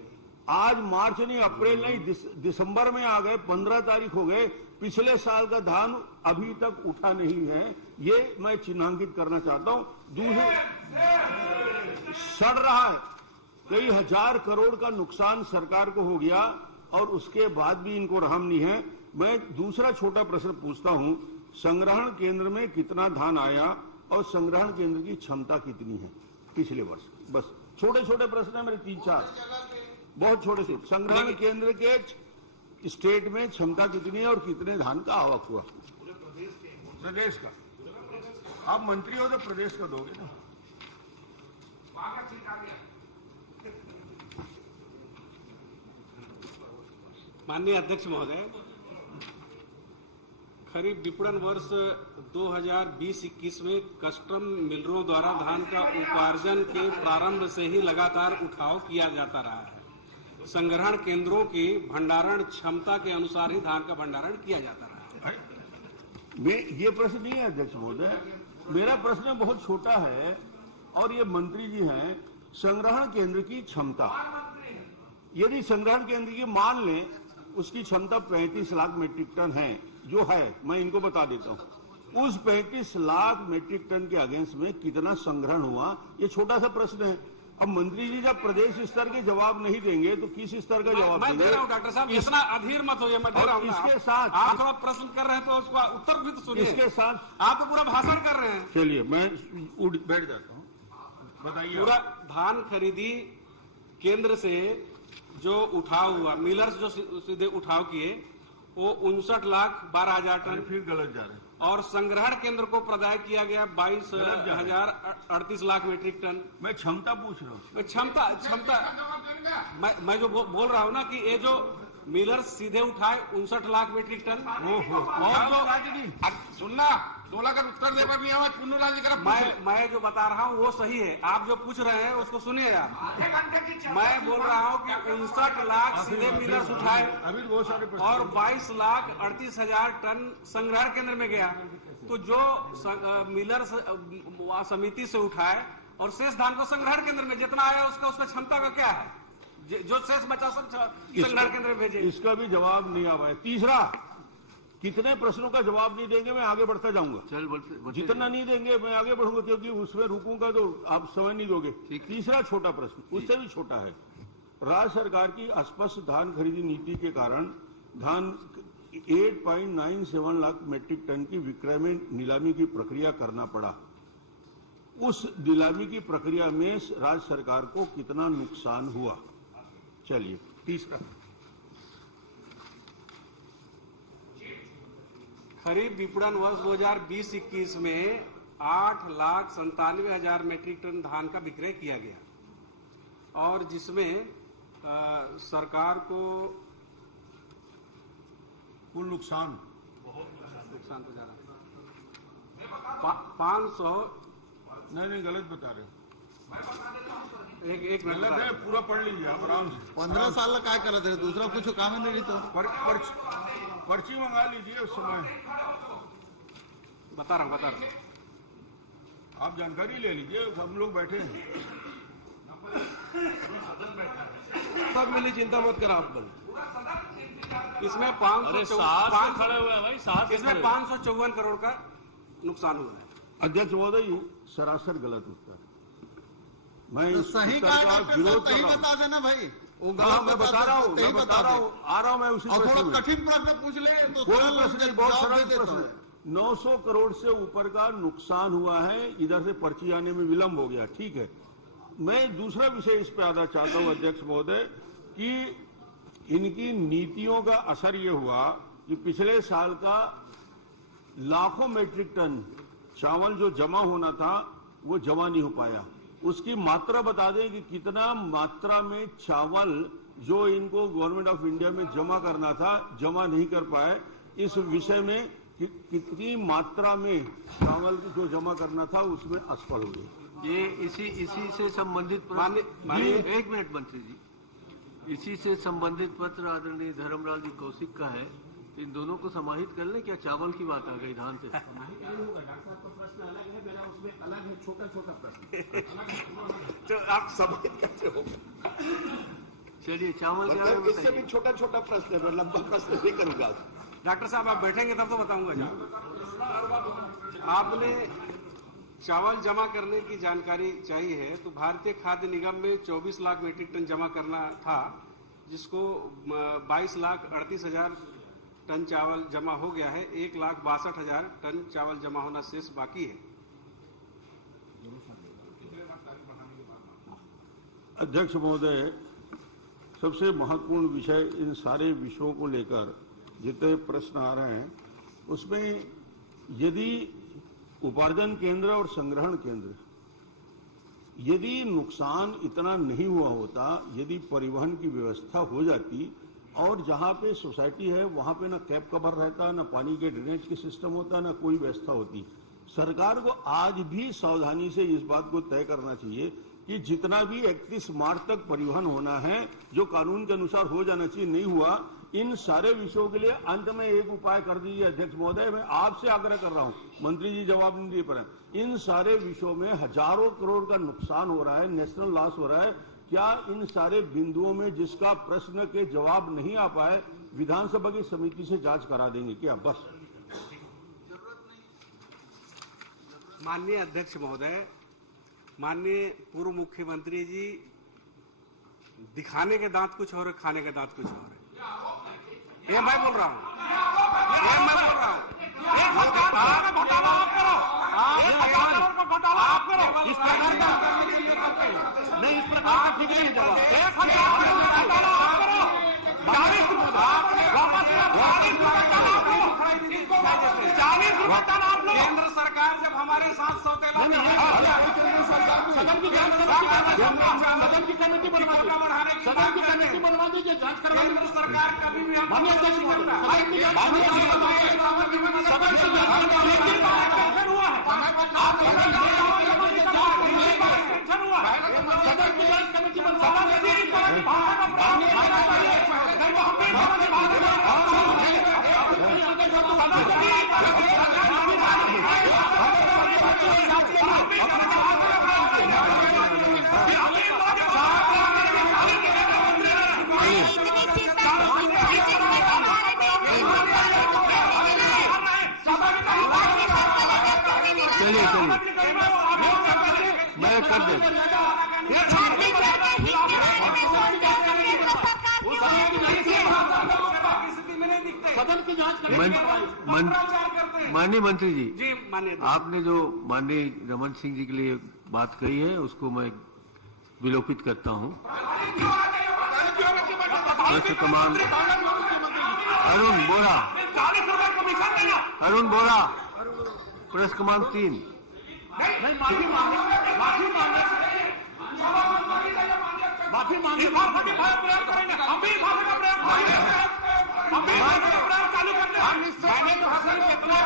आज मार्च नहीं, अप्रैल नहीं, दिसंबर में आ गए, 15 तारीख हो गए, पिछले साल का धान अभी तक उठा नहीं है। ये मैं चिन्हांकित करना चाहता हूं। दूसरे सड़ रहा है, कई हजार करोड़ का नुकसान सरकार को हो गया और उसके बाद भी इनको रहम नहीं है। मैं दूसरा छोटा प्रश्न पूछता हूं, संग्रहण केंद्र में कितना धान आया और संग्रहण केंद्र की क्षमता कितनी है पिछले वर्ष? बस छोटे छोटे प्रश्न है मेरे, 3-4 बहुत छोटे से। संग्रहण केंद्र के स्टेट में क्षमता कितनी है और कितने धान का आवक हुआ? प्रदेश का। आप मंत्री हो तो प्रदेश का दोगे ना। माननीय अध्यक्ष महोदय, खरीफ विपणन वर्ष 2020-21 में कस्टम मिलरों द्वारा धान का उपार्जन के प्रारंभ से ही लगातार उठाव किया जाता रहा है। संग्रहण केंद्रों की भंडारण क्षमता के अनुसार ही धान का भंडारण किया जाता रहा है। ये प्रश्न नहीं है अध्यक्ष महोदय, मेरा प्रश्न बहुत छोटा है और ये मंत्री जी हैं। संग्रहण केंद्र की क्षमता, यदि संग्रहण केंद्र की मान लें उसकी क्षमता 35 लाख मीट्रिक टन है, जो है, मैं इनको बता देता हूं, उस 35 लाख मीट्रिक टन के अगेंस्ट में कितना संग्रहण हुआ, ये छोटा सा प्रश्न है। अब मंत्री जी जब प्रदेश स्तर के जवाब नहीं देंगे तो किस स्तर का जवाब मैं देंगे? दे रहा हूं डॉक्टर साहब, इतना अधीर मत होइए, मैं दे रहा हूं। इसके साथ आप थोड़ा प्रश्न कर रहे हैं तो उसका उत्तर भी तो सुनिए। इसके साथ आप तो पूरा भाषण कर रहे हैं। चलिए मैं बैठ जाता हूँ, बताइए। पूरा धान खरीदी केंद्र से जो उठाव हुआ, मिलर्स जो सीधे उठाव किए वो 59,12,000 टन, फिर गलत जा रहे हैं। और संग्रहण केंद्र को प्रदाय किया गया 22,038 लाख मीट्रिक टन। मैं क्षमता पूछ रहा हूँ। क्षमता मैं जो बोल रहा हूँ ना कि ये जो मिलर्स सीधे उठाए 59 लाख मीट्रिक टन, और जो सुनना 2 लाख उत्तर दे पर नहीं आवाज पुनः राजी मैं जो बता रहा हूँ वो सही है। आप जो पूछ रहे हैं उसको सुनिए आप। मैं बोल रहा हूँ कि 59 लाख सीधे मिलर्स उठाए अभी बहुत सारे और 22,38,000 टन संग्रहण केंद्र में गया। तो जो मिलर्स समिति से उठाए और शेष धान को संग्रहण केंद्र में जितना आया उसका क्षमता का क्या है, जो शेष बचा सब संग्रहण केंद्र में भेजे? इसका भी जवाब नहीं आ पाया। तीसरा, कितने प्रश्नों का जवाब नहीं देंगे मैं आगे बढ़ता जाऊंगा। चल जितना नहीं देंगे मैं आगे बढ़ूंगा, क्योंकि उसमें रुकूंगा तो आप समय नहीं दोगे। तीसरा छोटा प्रश्न, उससे भी छोटा है। राज्य सरकार की अस्पष्ट धान खरीदी नीति के कारण धान 8.97 लाख मीट्रिक टन की विक्रय में नीलामी की प्रक्रिया करना पड़ा। उस नीलामी की प्रक्रिया में राज्य सरकार को कितना नुकसान हुआ? चलिए तीसरा, खरीफ विपणन वर्ष 2020-21 में 8,97,000 मीट्रिक टन धान का विक्रय किया गया और जिसमें सरकार को कुल नुकसान तो ज्यादा 500 नहीं गलत बता रहे हो। एक गलत है, पूरा पढ़ लीजिए आप आराम से। 15 साल काय करत रहे, दूसरा कुछ काम नहीं तो पर्ची मंगा लीजिए उस समय। बता रहा हूँ। आप जानकारी ले लीजिए, हम लोग बैठे हैं। सब मिली, चिंता मत करो आप। इसमें 554 करोड़ का नुकसान हुआ है। अध्यक्ष महोदय, ये सरासर गलत उत्तर है। मैं तो इस सही उत्तर का विरोध कर रहा हूँ। बता देना भाई, वो मैं बता रहा हूँ, आ रहा हूँ मैं उसी थोड़ा प्रश्न में। कठिन प्रश्न पूछ ले तो कोई प्रश्न नहीं, बहुत सरल प्रश्न है। 900 करोड़ से ऊपर का नुकसान हुआ है, इधर से पर्ची आने में विलंब हो गया, ठीक है। मैं दूसरा विषय इस पे आना चाहता हूं अध्यक्ष महोदय कि इनकी नीतियों का असर ये हुआ कि पिछले साल का लाखों मीट्रिक टन चावल जो जमा होना था वो जमा नहीं हो पाया। उसकी मात्रा बता दें कि कितना मात्रा में चावल जो इनको गवर्नमेंट ऑफ इंडिया में जमा करना था जमा नहीं कर पाए। इस विषय में कितनी मात्रा में चावल जो जमा करना था उसमें असफल हो गए। ये इसी से संबंधित एक मिनट मंत्री जी, इसी से संबंधित पत्र आदरणीय धर्मलाल जी कौशिक का है इन दोनों को समाहित कर लें, क्या चावल की बात आ गई धान से? डॉक्टर साहब का प्रश्न अलग है, मेरा उसमें अलग है, छोटा छोटा प्रश्न। तो आप समाहित कैसे हो? चलिए चावल के मतलब इससे भी छोटा छोटा प्रश्न है, मैं लंबा प्रश्न नहीं करूंगा। डॉक्टर साहब आप बैठेंगे तब तो बताऊंगा। आपने चावल जमा करने की जानकारी चाहिए है, तो भारतीय खाद्य निगम में 24 लाख मीट्रिक टन जमा करना था, जिसको 22,38,000 टन चावल जमा हो गया है। 1,62,000 टन चावल जमा होना शेष बाकी है। अध्यक्ष महोदय, सबसे महत्वपूर्ण विषय, इन सारे विषयों को लेकर जितने प्रश्न आ रहे हैं उसमें यदि उपार्जन केंद्र और संग्रहण केंद्र, यदि नुकसान इतना नहीं हुआ होता, यदि परिवहन की व्यवस्था हो जाती और जहां पे सोसाइटी है वहां पे ना कैप कवर रहता, ना पानी के ड्रेनेज के सिस्टम होता, ना कोई व्यवस्था होती। सरकार को आज भी सावधानी से इस बात को तय करना चाहिए कि जितना भी 31 मार्च तक परिवहन होना है, जो कानून के अनुसार हो जाना चाहिए, नहीं हुआ। इन सारे विषयों के लिए अंत में एक उपाय कर दीजिए अध्यक्ष महोदय, मैं आपसे आग्रह कर रहा हूं, मंत्री जी जवाब नहीं दे पा रहे। इन सारे विषयों में हजारों करोड़ का नुकसान हो रहा है, नेशनल लॉस हो रहा है। क्या इन सारे बिंदुओं में जिसका प्रश्न के जवाब नहीं आ पाए, विधानसभा की समिति से जांच करा देंगे क्या? बस। माननीय अध्यक्ष महोदय, माननीय पूर्व मुख्यमंत्री जी, दिखाने के दांत कुछ और, खाने के दांत कुछ और है। ये मैं बोल रहा हूँ, ये मैं बोल रहा हूँ। घोटाला आप करो, आप करो, इस प्रकार का नहीं, इस प्रकार का ठीक नहीं जवाब। 1,000 घोटाला आप करो, 40 घोटाला आप लोग। केंद्र सरकार जब हमारे साथ सौतेला सदन की कमेटी बनवा दीजिए, जांच करवा। केंद्र सरकार कभी भी हम मैं कर दे। माननीय मंत्री जी, आपने जो माननीय रमन सिंह जी के लिए बात कही है उसको मैं विलोपित करता हूं। अरुण बोरा, प्रेस क्रमांक 3। माफी मांगे, प्रयोग करेंगे, हम भी भाषा का प्रयोग करेंगे, हम भी भाषा का प्रयोग चालू कर दें। मैंने तो हसन कितना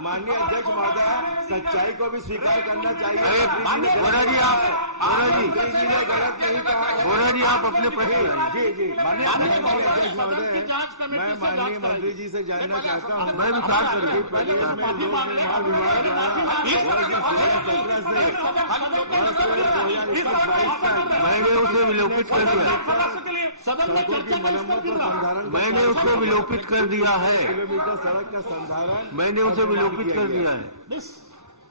माननीय अध्यक्ष महोदय, सच्चाई को भी स्वीकार करना चाहिए। बोरा जी, आप गलत नहीं कहा। बोरा जी, आप अपने प्रश्न। जी माननीय अध्यक्ष महोदय, मैं माननीय मंत्री जी से जानना चाहता हूँ, मैं विचार करूँ प्रदेश में मैंने उसे विलोपित कर दिया, सड़कों की मरम्मत और संधारण, मैंने उसको विलोपित कर दिया है, किलोमीटर सड़क का संधारण मैंने उसे विलोपित कर दिया है,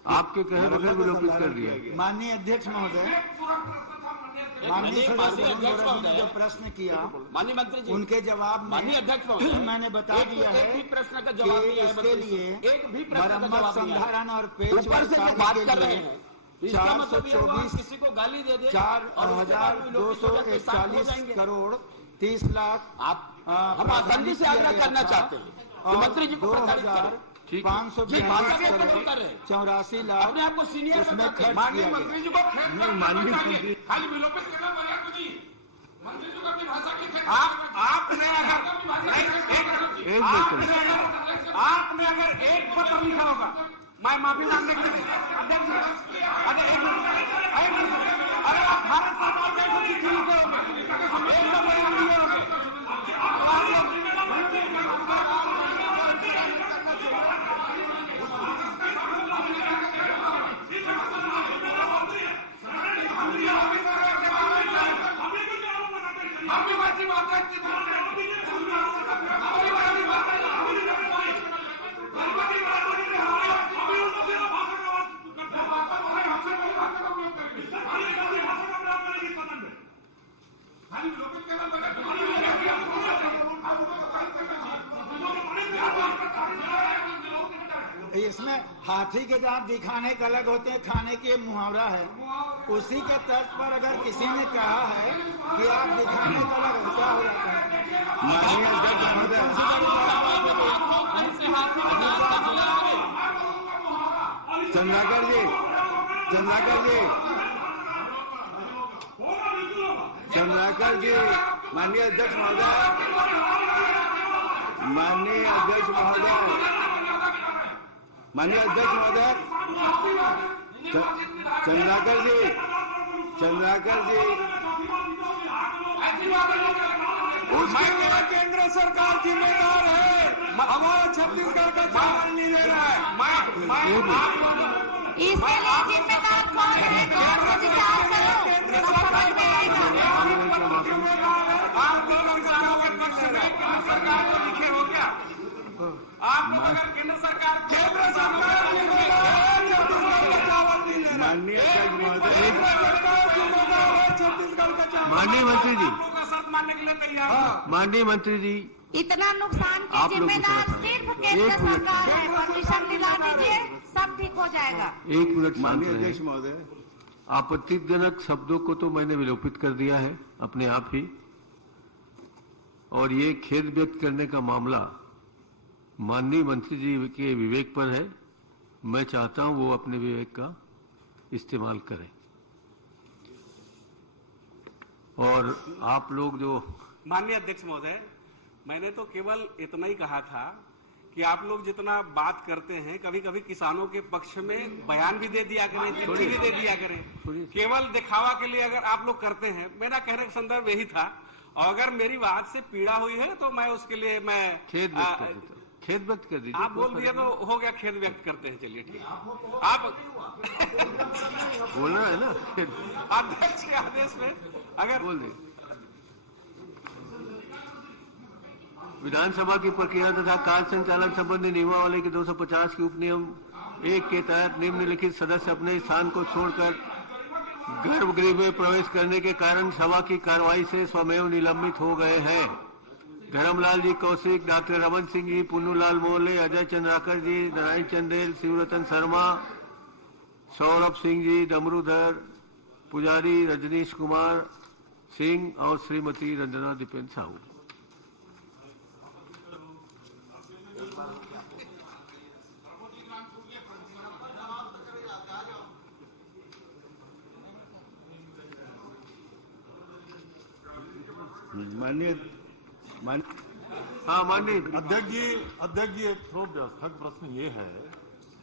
आपके कहे बगैर विलोपित कर दिया। माननीय अध्यक्ष महोदय, माननीय सदस्य ने जो प्रश्न किया, माननीय मंत्री जी, उनके जवाब माननीय अध्यक्ष महोदय, मैंने बता दिया है एक प्रश्न का जवाब कि इसके लिए एक भी प्रश्न का मरम्मत, संधारण और पेच ऊपर से जो बात कर रहे हैं, इसका मतलब ये हुआ 424 किसी को गाली दे दे 4,241 करोड़ 30 लाख आप हम आसानी से आग्रह करना चाहते हैं, मंत्री जी को प्रताड़ित करें। ठीक 582 करोड़ 84 लाख अपने आपको सीनियर उसमें खर्च किया माननीय गया। मंत्री जी को नहीं, माननीय मंत्री खाली विलोपित करना पड़ेगा कुछ ही। मंत्री जी को अपनी भाषा की आपने अगर एक पत्र लिखा होगा, मैं माफी मांगने के लिए अध्यक्ष, अरे आप भारत सरकार के कुछ चिट्ठी लिखे होंगे, एक तो बयान दिए होंगे, इसमें हाथी के दांत दिखाने के अलग होते हैं, खाने के मुहावरा है। उसी के तर्ज पर अगर किसी ने कहा है कि आप दिखाने का अलग क्या हो जाता है। माननीय अध्यक्ष महोदय, चंद्राकर जी, माननीय अध्यक्ष महोदय, माननीय अध्यक्ष महोदय, चंद्राकर जी, उसके लिए केंद्र सरकार जिम्मेदार है। हमारा छत्तीसगढ़ का चावल नहीं दे रहा है। इसके लिए जिम्मेदार कौन है? विचार करो, तब समझ में आएगा। आप लोग किसानों के पक्ष में केंद्र सरकार को लिखे हो क्या? आप लोग अगर केंद्र सरकार माननीय अध्यक्ष महोदय, छत्तीसगढ़ का चावल माननीय मंत्री जी, का शर्त मानने के लिए तैयार। माननीय मंत्री जी, इतना नुकसान की आप लोग जिम्मेदार को सिर्फ केंद्र सरकार है। परमिशन दिला दीजिए, सब ठीक हो जाएगा। एक मिनट शांत माननीय रहिए। अध्यक्ष महोदय, आपत्तिजनक शब्दों को तो मैंने विलोपित कर दिया है अपने आप ही, और ये खेद व्यक्त करने का मामला माननीय मंत्री जी के विवेक पर है। मैं चाहता हूं वो अपने विवेक का इस्तेमाल करें। और आप लोग जो माननीय अध्यक्ष महोदय, मैंने तो केवल इतना ही कहा था कि आप लोग जितना बात करते हैं, कभी कभी किसानों के पक्ष में बयान भी दे दिया करें, चिट्ठी भी दे दिया करें। केवल दिखावा के लिए अगर आप लोग करते हैं, मेरा कहने का संदर्भ यही था। और अगर मेरी बात से पीड़ा हुई है तो मैं उसके लिए मैं खेद व्यक्त कर देता हूं। खेद व्यक्त कर दीजिए। आप बोल दिए तो हो गया, खेद व्यक्त करते हैं। चलिए ठीक है, आप बोलना है ना, अध्यक्ष के आदेश में अगर बोल दे। विधानसभा की प्रक्रिया तथा कार्य संचालन संबंधी नियमावली के 250 के उपनियम 1 के तहत निम्नलिखित सदस्य अपने स्थान को छोड़कर गर्भगृह में प्रवेश करने के कारण सभा की कार्यवाही से स्वमेव निलंबित हो गए हैं। धर्मलाल जी कौशिक, डॉक्टर रमन सिंह जी, पुन्नूलाल मोहले, अजय चंद्राकर जी, नारायण चंदेल, शिवरतन शर्मा, सौरभ सिंह जी, डमरूधर पुजारी, रजनीश कुमार सिंह और श्रीमती रंजना दीपेंद्र साहू। माननीय हाँ माननीय अध्यक्ष जी, एक थोड़ा व्यवस्था का प्रश्न ये है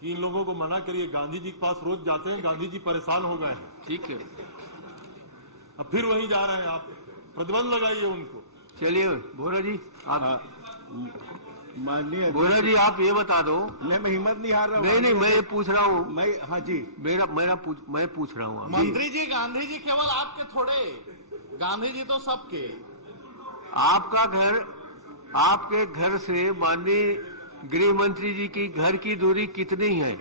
कि इन लोगों को मना करिए। गांधी जी के पास रोज जाते हैं, गांधी जी परेशान हो गए हैं। ठीक है, अब फिर वहीं जा रहे हैं, आप प्रतिबंध लगाइए उनको। चलिए बोरा जी, आप माननीय बोरा जी आप ये बता दो। नहीं, मैं हिम्मत नहीं हार रहा हूँ। नहीं, मैं ये पूछ रहा हूँ। हाँ जी, मैं पूछ रहा हूँ। मंत्री जी, गांधी जी केवल आपके थोड़े, गांधी जी तो सबके। आपके घर से माननीय गृह मंत्री जी की घर की दूरी कितनी है?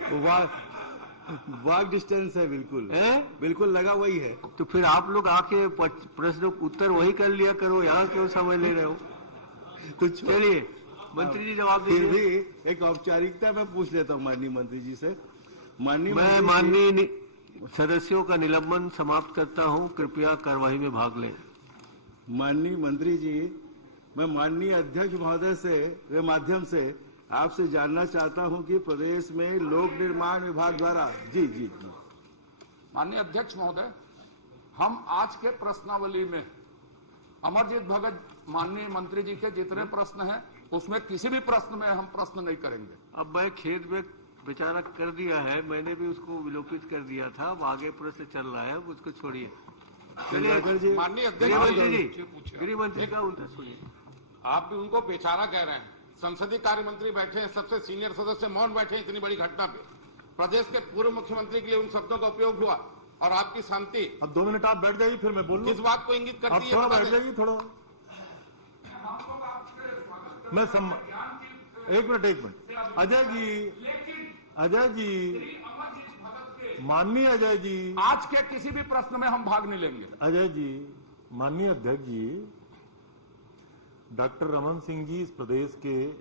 वॉक डिस्टेंस है, बिल्कुल है, बिल्कुल लगा वही है। तो फिर आप लोग आके प्रश्न उत्तर वही कर लिया करो, यहाँ क्यों समय ले रहे हो? तो चलिए मंत्री जी जवाब फिर दीजिए। भी एक औपचारिकता मैं पूछ लेता हूँ माननीय मंत्री जी से। मैं माननीय सदस्यों का निलंबन समाप्त करता हूँ, कृपया कार्यवाही में भाग लें। माननीय मंत्री जी, मैं माननीय अध्यक्ष महोदय से के माध्यम से आपसे जानना चाहता हूं कि प्रदेश में लोक निर्माण विभाग द्वारा जी माननीय अध्यक्ष महोदय, हम आज के प्रश्नावली में अमरजीत भगत माननीय मंत्री जी के जितने प्रश्न हैं उसमें किसी भी प्रश्न में हम प्रश्न नहीं करेंगे। अब मैं खेद में बेचारा कर दिया है, मैंने भी उसको विलोपित कर दिया था, अब आगे प्रश्न चल रहा है, उसको छोड़िए। चलिए माननीय अध्यक्ष गृह मंत्री का उत्तर सुनिए। आप भी उनको बेचारा कह रहे हैं। संसदीय कार्य मंत्री बैठे हैं, सबसे सीनियर सदस्य मौन बैठे हैं इतनी बड़ी घटना पे। प्रदेश के पूर्व मुख्यमंत्री के लिए उन शब्दों का उपयोग हुआ और आपकी शांति। अब 2 मिनट आप बैठ जाइए, फिर मैं बोलूं। किस बात को इंगित करती है? थोड़ा बैठ जाइए, थोड़ा मैं एक मिनट अजय जी माननीय अजय जी, आज के किसी भी प्रश्न में हम भाग नहीं लेंगे। अजय जी, माननीय अध्यक्ष जी, डॉक्टर रमन सिंह जी इस प्रदेश के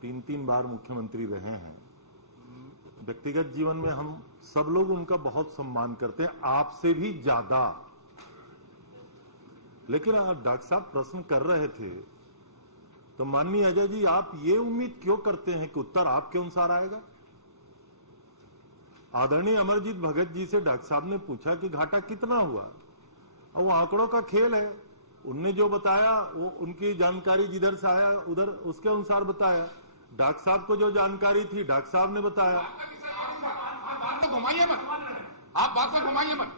3 बार मुख्यमंत्री रहे हैं। व्यक्तिगत जीवन में हम सब लोग उनका बहुत सम्मान करते हैं, आपसे भी ज्यादा। लेकिन डॉक्टर साहब प्रश्न कर रहे थे तो माननीय अजय जी, आप ये उम्मीद क्यों करते हैं कि उत्तर आपके अनुसार आएगा? आदरणीय अमरजीत भगत जी से डॉक्टर साहब ने पूछा कि घाटा कितना हुआ, और वो आंकड़ों का खेल है। उनने जो बताया वो उनकी जानकारी जिधर से आया उधर उसके अनुसार बताया। डॉक्टर साहब को जो जानकारी थी डॉक्टर साहब ने बताया। बात को घुमाइए मत, आप बात को घुमाइए मत।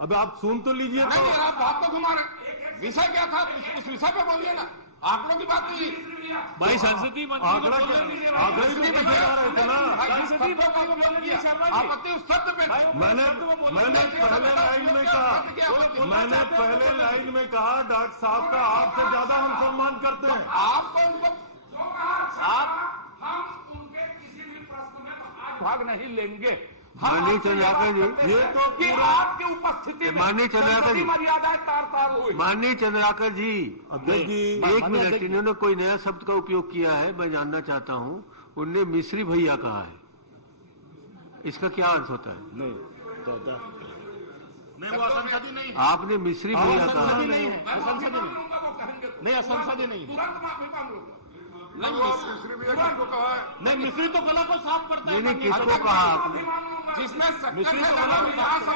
अब आप सुन तो लीजिए। नहीं, आप बात को घुमा रहे। विषय क्या था, उस विषय पे बोलिए ना। आंकड़ों की बात नहीं भाई, संसदीय आंकड़ा आपत्ति उस शब्द पे। मैंने पहले लाइन में कहा डॉक्टर साहब का आपसे ज्यादा हम सम्मान करते हैं। आपको हम उनके किसी भी प्रश्न में भाग नहीं लेंगे। माननीय चंद्राकर जी, ये तो कि आपकी उपस्थिति में माननीय चंद्राकर जी, मर्यादाएं तार हुई। माननीय चंद्राकर जी, जी, 1 मिनट, इन्होंने कोई नया शब्द का उपयोग किया है, मैं जानना चाहता हूं। उनने मिस्री भैया कहा है, इसका क्या अर्थ होता है? नहीं वो असंसदीय नहीं है। आपने मिस्री भैया कहा है। नहीं है, असंसदीय नहीं, असंसदीय नहीं। तुरंत माफी मांग लूंगा। नहीं, मिस्री तो गला को साफ करता है। नहीं, किसको कहा आपने? जिसमें मिस्री तो गला को साफ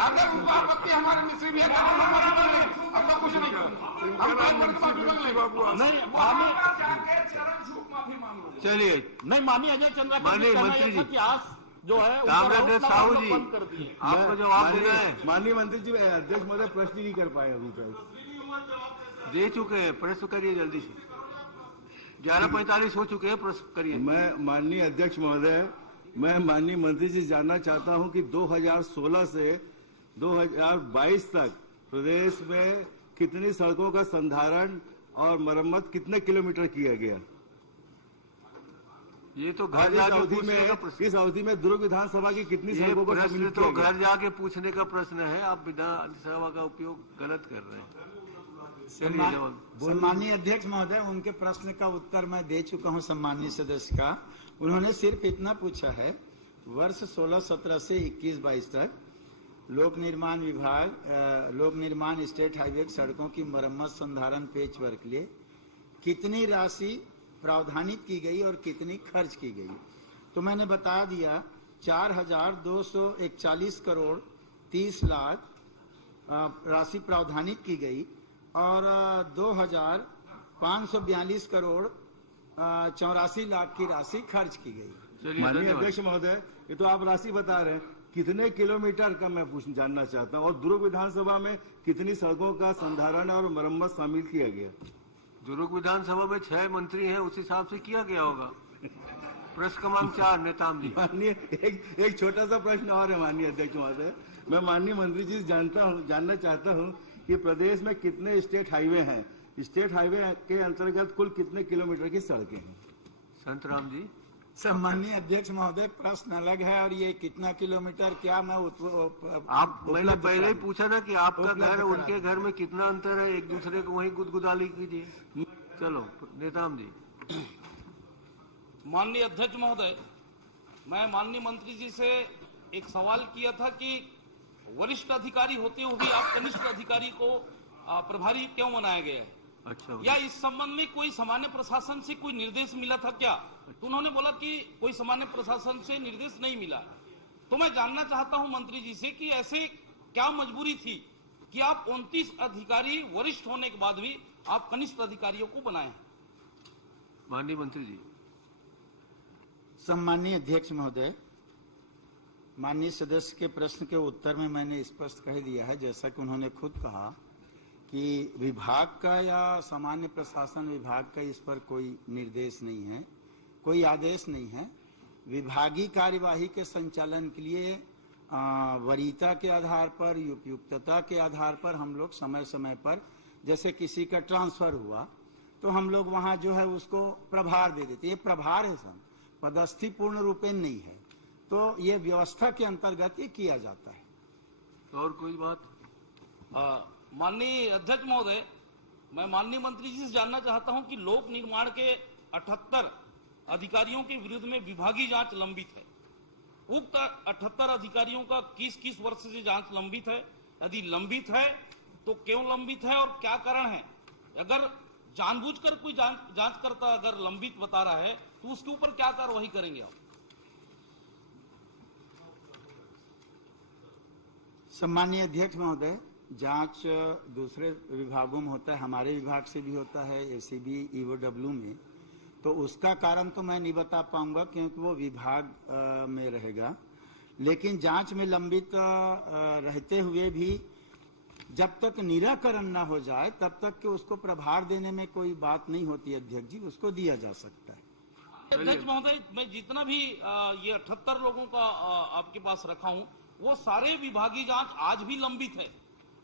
अगर उनको आपत्ति हमारे मिस्री भी है हम तो कुछ नहीं चलिए, नहीं माननीय अजय चंद्राकर माननीय मंत्री जी, आज जो है कामरेड साहू जी, आपको जवाब देना है। माननीय मंत्री जी, अध्यक्ष महोदय प्रश्न नहीं कर पाए अभी तक। दे चुके हैं, प्रश्न करिए जल्दी से। 11:45 हो चुके हैं, प्रश्न करिए। मैं माननीय अध्यक्ष महोदय, मैं माननीय मंत्री जी जानना चाहता हूं कि 2016 से 2022 तक प्रदेश में कितनी सड़कों का संधारण और मरम्मत कितने किलोमीटर किया गया? ये तो घर जाके पूछने का प्रश्न। इस अवधि में दुर्ग विधानसभा की कितनी सड़कों को प्रश्न तो घर जाके पूछने का प्रश्न है, आप विधानसभा का उपयोग गलत कर रहे हैं। सम्मानीय अध्यक्ष महोदय, उनके प्रश्न का उत्तर मैं दे चुका हूं सम्मानीय सदस्य का। उन्होंने सिर्फ इतना पूछा है, वर्ष 16-17 से 21-22 तक लोक निर्माण विभाग, लोक निर्माण स्टेट हाईवे सड़कों की मरम्मत, संधारण, पेच वर्क के लिए कितनी राशि प्रावधानित की गई और कितनी खर्च की गई। तो मैंने बता दिया 4,241 करोड़ 30 लाख राशि प्रावधानित की गई और 2,542 करोड़ 84 लाख की राशि खर्च की गई। माननीय अध्यक्ष महोदय, ये तो आप राशि बता रहे हैं, कितने किलोमीटर का मैं जानना चाहता हूँ। और दुर्ग विधानसभा में कितनी सड़कों का संधारण और मरम्मत शामिल किया गया? दुर्ग विधानसभा में 6 मंत्री हैं, उस हिसाब से किया गया होगा। प्रश्न क्रमांक 4 नेताम जी। माननीय एक छोटा सा प्रश्न और है माननीय अध्यक्ष महोदय, मैं माननीय मंत्री जी जानना चाहता हूँ कि प्रदेश में कितने स्टेट हाईवे हैं? स्टेट हाईवे के अंतर्गत कुल कितने किलोमीटर की सड़कें हैं? संतराम जी। सम्मानीय अध्यक्ष महोदय, प्रश्न अलग है और ये कितना किलोमीटर क्या मैं मैंने पहले ही पूछा ना कि आपका घर उनके घर में कितना अंतर है, एक दूसरे को वहीं गुदगुदाली कीजिए। चलो नेताम जी। माननीय अध्यक्ष महोदय, मैं माननीय मंत्री जी से एक सवाल किया था कि वरिष्ठ अधिकारी होते हुए भी आप कनिष्ठ अधिकारी को प्रभारी क्यों बनाया गया है? अच्छा, या इस संबंध में कोई सामान्य प्रशासन से कोई निर्देश मिला था क्या? तो उन्होंने बोला कि कोई सामान्य प्रशासन से निर्देश नहीं मिला। तो मैं जानना चाहता हूं मंत्री जी से कि ऐसे क्या मजबूरी थी कि आप 29 अधिकारी वरिष्ठ होने के बाद भी आप कनिष्ठ अधिकारियों को बनाए? माननीय मंत्री जी। सम्माननीय अध्यक्ष महोदय, माननीय सदस्य के प्रश्न के उत्तर में मैंने स्पष्ट कह दिया है, जैसा कि उन्होंने खुद कहा कि विभाग का या सामान्य प्रशासन विभाग का इस पर कोई निर्देश नहीं है, कोई आदेश नहीं है। विभागीय कार्यवाही के संचालन के लिए वरीयता के आधार पर, उपयुक्तता के आधार पर हम लोग समय समय पर, जैसे किसी का ट्रांसफर हुआ तो हम लोग वहां जो है उसको प्रभार दे देते। ये प्रभार है सर, पदस्थी पूर्ण रूपेण नहीं है, तो ये व्यवस्था के अंतर्गत ये किया जाता है। और कोई बात? माननीय अध्यक्ष महोदय, मैं माननीय मंत्री जी से जानना चाहता हूं कि लोक निर्माण के 78 अधिकारियों के विरुद्ध में विभागीय जांच लंबित है। उक्त 78 अधिकारियों का किस वर्ष से जांच लंबित है? यदि लंबित है तो क्यों लंबित है और क्या कारण है? अगर जानबूझकर कोई जांचकर्ता अगर लंबित बता रहा है तो उसके ऊपर क्या कार्रवाई करेंगे आप? सम्माननीय अध्यक्ष महोदय, जांच दूसरे विभागों में होता है, हमारे विभाग से भी होता है, एसीबी ईओडब्ल्यू में, तो उसका कारण तो मैं नहीं बता पाऊंगा क्योंकि वो विभाग में रहेगा। लेकिन जांच में लंबित रहते हुए भी जब तक निराकरण ना हो जाए तब तक कि उसको प्रभार देने में कोई बात नहीं होती अध्यक्ष जी, उसको दिया जा सकता है। अध्यक्ष महोदय, मैं जितना भी ये 78 लोगों का आपके पास रखा हूं, वो सारे विभागीय जांच आज भी लंबित है।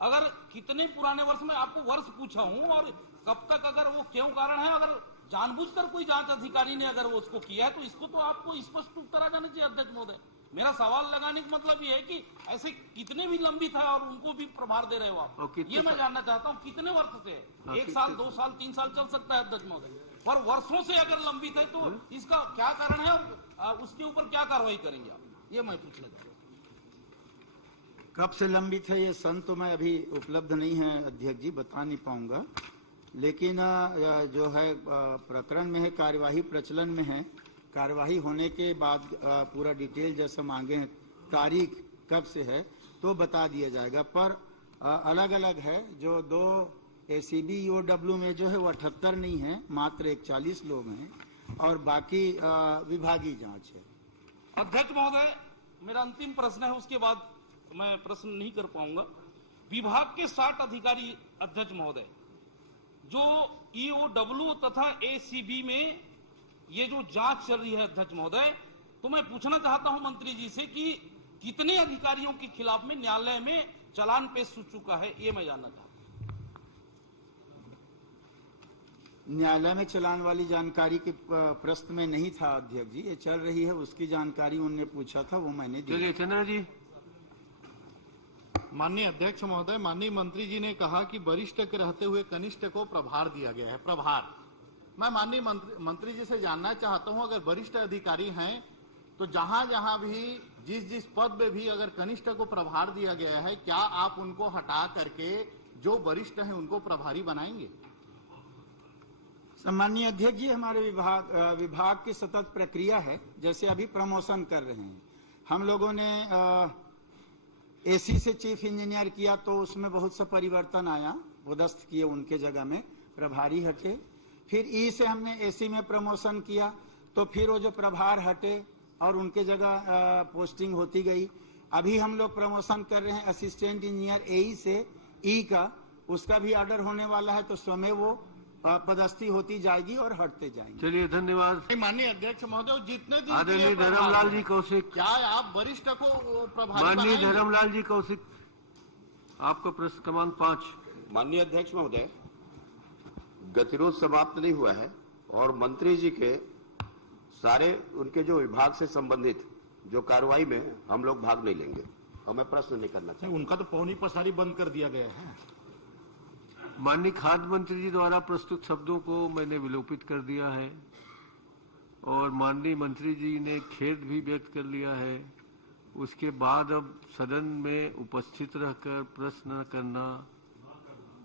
अगर कितने पुराने वर्ष में आपको वर्ष पूछा हूं और कब तक, अगर वो क्यों कारण है, अगर जानबूझकर कोई जांच अधिकारी ने अगर वो उसको किया है तो इसको तो आपको स्पष्ट उत्तर आ जाना चाहिए अध्यक्ष महोदय। मेरा सवाल लगाने का मतलब ये है कि ऐसे कितने भी लंबित है और उनको भी प्रभार दे रहे हो आप, ये मैं जानना चाहता हूँ कितने वर्ष से? 1 साल, 2 साल, 3 साल चल सकता है अध्यक्ष महोदय, और वर्षों से अगर लंबित है तो इसका क्या कारण है और उसके ऊपर क्या कार्रवाई करेंगे आप, ये मैं पूछ लेता हूँ। कब से लंबित है ये सन तो मैं अभी उपलब्ध नहीं है अध्यक्ष जी, बता नहीं पाऊंगा। लेकिन जो है प्रकरण में है, कार्यवाही प्रचलन में है, कार्यवाही होने के बाद पूरा डिटेल जैसे मांगे हैं, तारीख कब से है तो बता दिया जाएगा। पर अलग अलग है, जो 2 एसीबी ईओडब्ल्यू में जो है वो 78 नहीं है, मात्र 41 लोग हैं और बाकी विभागीय जांच है। अध्यक्ष महोदय, मेरा अंतिम प्रश्न है, उसके बाद मैं प्रश्न नहीं कर पाऊंगा। विभाग के 60 अधिकारी अध्यक्ष महोदय, जो ईओडब्ल्यू तथा एसीबी में ये जो जांच चल रही है अध्यक्ष महोदय, तो मैं पूछना चाहता हूं मंत्री जी से कि कितने अधिकारियों के खिलाफ में न्यायालय में चालान पेश हो चुका है, ये मैं जानना चाहता हूं। न्यायालय में चालान वाली जानकारी के प्रश्न में नहीं था अध्यक्ष जी, ये चल रही है, उसकी जानकारी उन्होंने पूछा था, वो मैंने दी। चलिए चंद्रा जी। माननीय अध्यक्ष महोदय, माननीय मंत्री जी ने कहा कि वरिष्ठ के रहते हुए कनिष्ठ को प्रभार दिया गया है। प्रभार, मैं माननीय मंत्री जी से जानना चाहता हूं, अगर वरिष्ठ अधिकारी हैं तो जहां जहां भी जिस पद में भी अगर कनिष्ठ को प्रभार दिया गया है, क्या आप उनको हटा करके जो वरिष्ठ हैं उनको प्रभारी बनाएंगे? सम्माननीय अध्यक्ष जी, हमारे विभाग की सतत प्रक्रिया है, जैसे अभी प्रमोशन कर रहे हैं हम लोगों ने। एसी से चीफ इंजीनियर किया तो उसमें बहुत सा परिवर्तन आया, पदस्थ किए उनके जगह में, प्रभारी हटे। फिर ई से हमने एसी में प्रमोशन किया तो फिर वो जो प्रभार हटे और उनके जगह पोस्टिंग होती गई। अभी हम लोग प्रमोशन कर रहे हैं असिस्टेंट इंजीनियर एई से ई का, उसका भी ऑर्डर होने वाला है, तो स्वयं वो पदस्थी होती जाएगी और हटते जाएंगे। चलिए धन्यवाद। माननीय अध्यक्ष महोदय, जितने दिन आदरणीय धर्मलाल जी कौशिक, क्या आप वरिष्ठ को प्रभारी माननीय धर्मलाल जी कौशिक, आपका प्रश्न क्रमांक 5। माननीय अध्यक्ष महोदय, गतिरोध समाप्त नहीं हुआ है और मंत्री जी के सारे उनके जो विभाग से संबंधित जो कार्रवाई में हम लोग भाग नहीं लेंगे और मैं प्रश्न नहीं करना चाहता। उनका तो पौनी पसारी बंद कर दिया गया है। माननीय खाद्य मंत्री जी द्वारा प्रस्तुत शब्दों को मैंने विलोपित कर दिया है और माननीय मंत्री जी ने खेद भी व्यक्त कर लिया है उसके बाद अब सदन में उपस्थित रहकर प्रश्न करना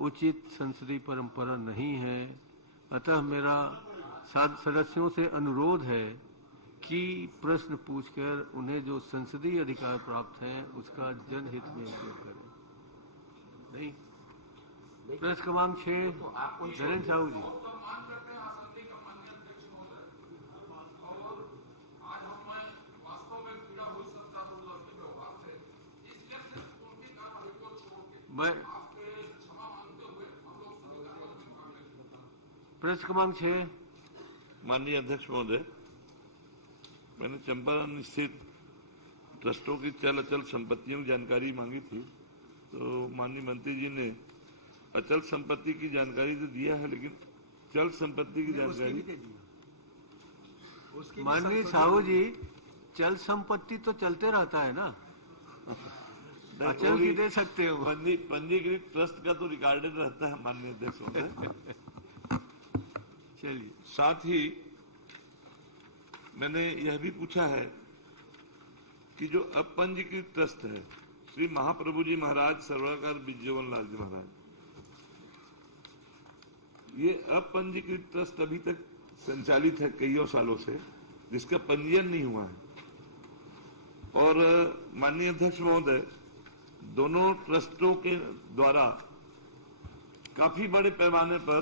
उचित संसदीय परंपरा नहीं है। अतः मेरा सदस्यों से अनुरोध है कि प्रश्न पूछकर उन्हें जो संसदीय अधिकार प्राप्त है उसका जनहित में उपयोग करें। नहीं, प्रश्न क्रमांक 6 नरेंद्र साहू जी। प्रश्न क्रमांक 6। माननीय अध्यक्ष महोदय, मैंने चंपारण स्थित ट्रस्टों की चल अचल संपत्तियों की जानकारी मांगी थी, तो माननीय मंत्री जी ने अचल संपत्ति की जानकारी तो दिया है, लेकिन चल संपत्ति की जानकारी। माननीय साहू जी, चल संपत्ति तो चलते रहता है ना, अचल की दे सकते हो। पंजीकृत ट्रस्ट का तो रिकॉर्डेड रहता है माननीय अध्यक्ष महोदय। चलिए, साथ ही मैंने यह भी पूछा है कि जो अपंजीकृत ट्रस्ट है, श्री महाप्रभु जी महाराज सर्वकार विजयवन लाल जी महाराज, ये अपंजीकृत ट्रस्ट अभी तक संचालित है कईयों सालों से, जिसका पंजीयन नहीं हुआ है। और माननीय अध्यक्ष महोदय, दोनों ट्रस्टों के द्वारा काफी बड़े पैमाने पर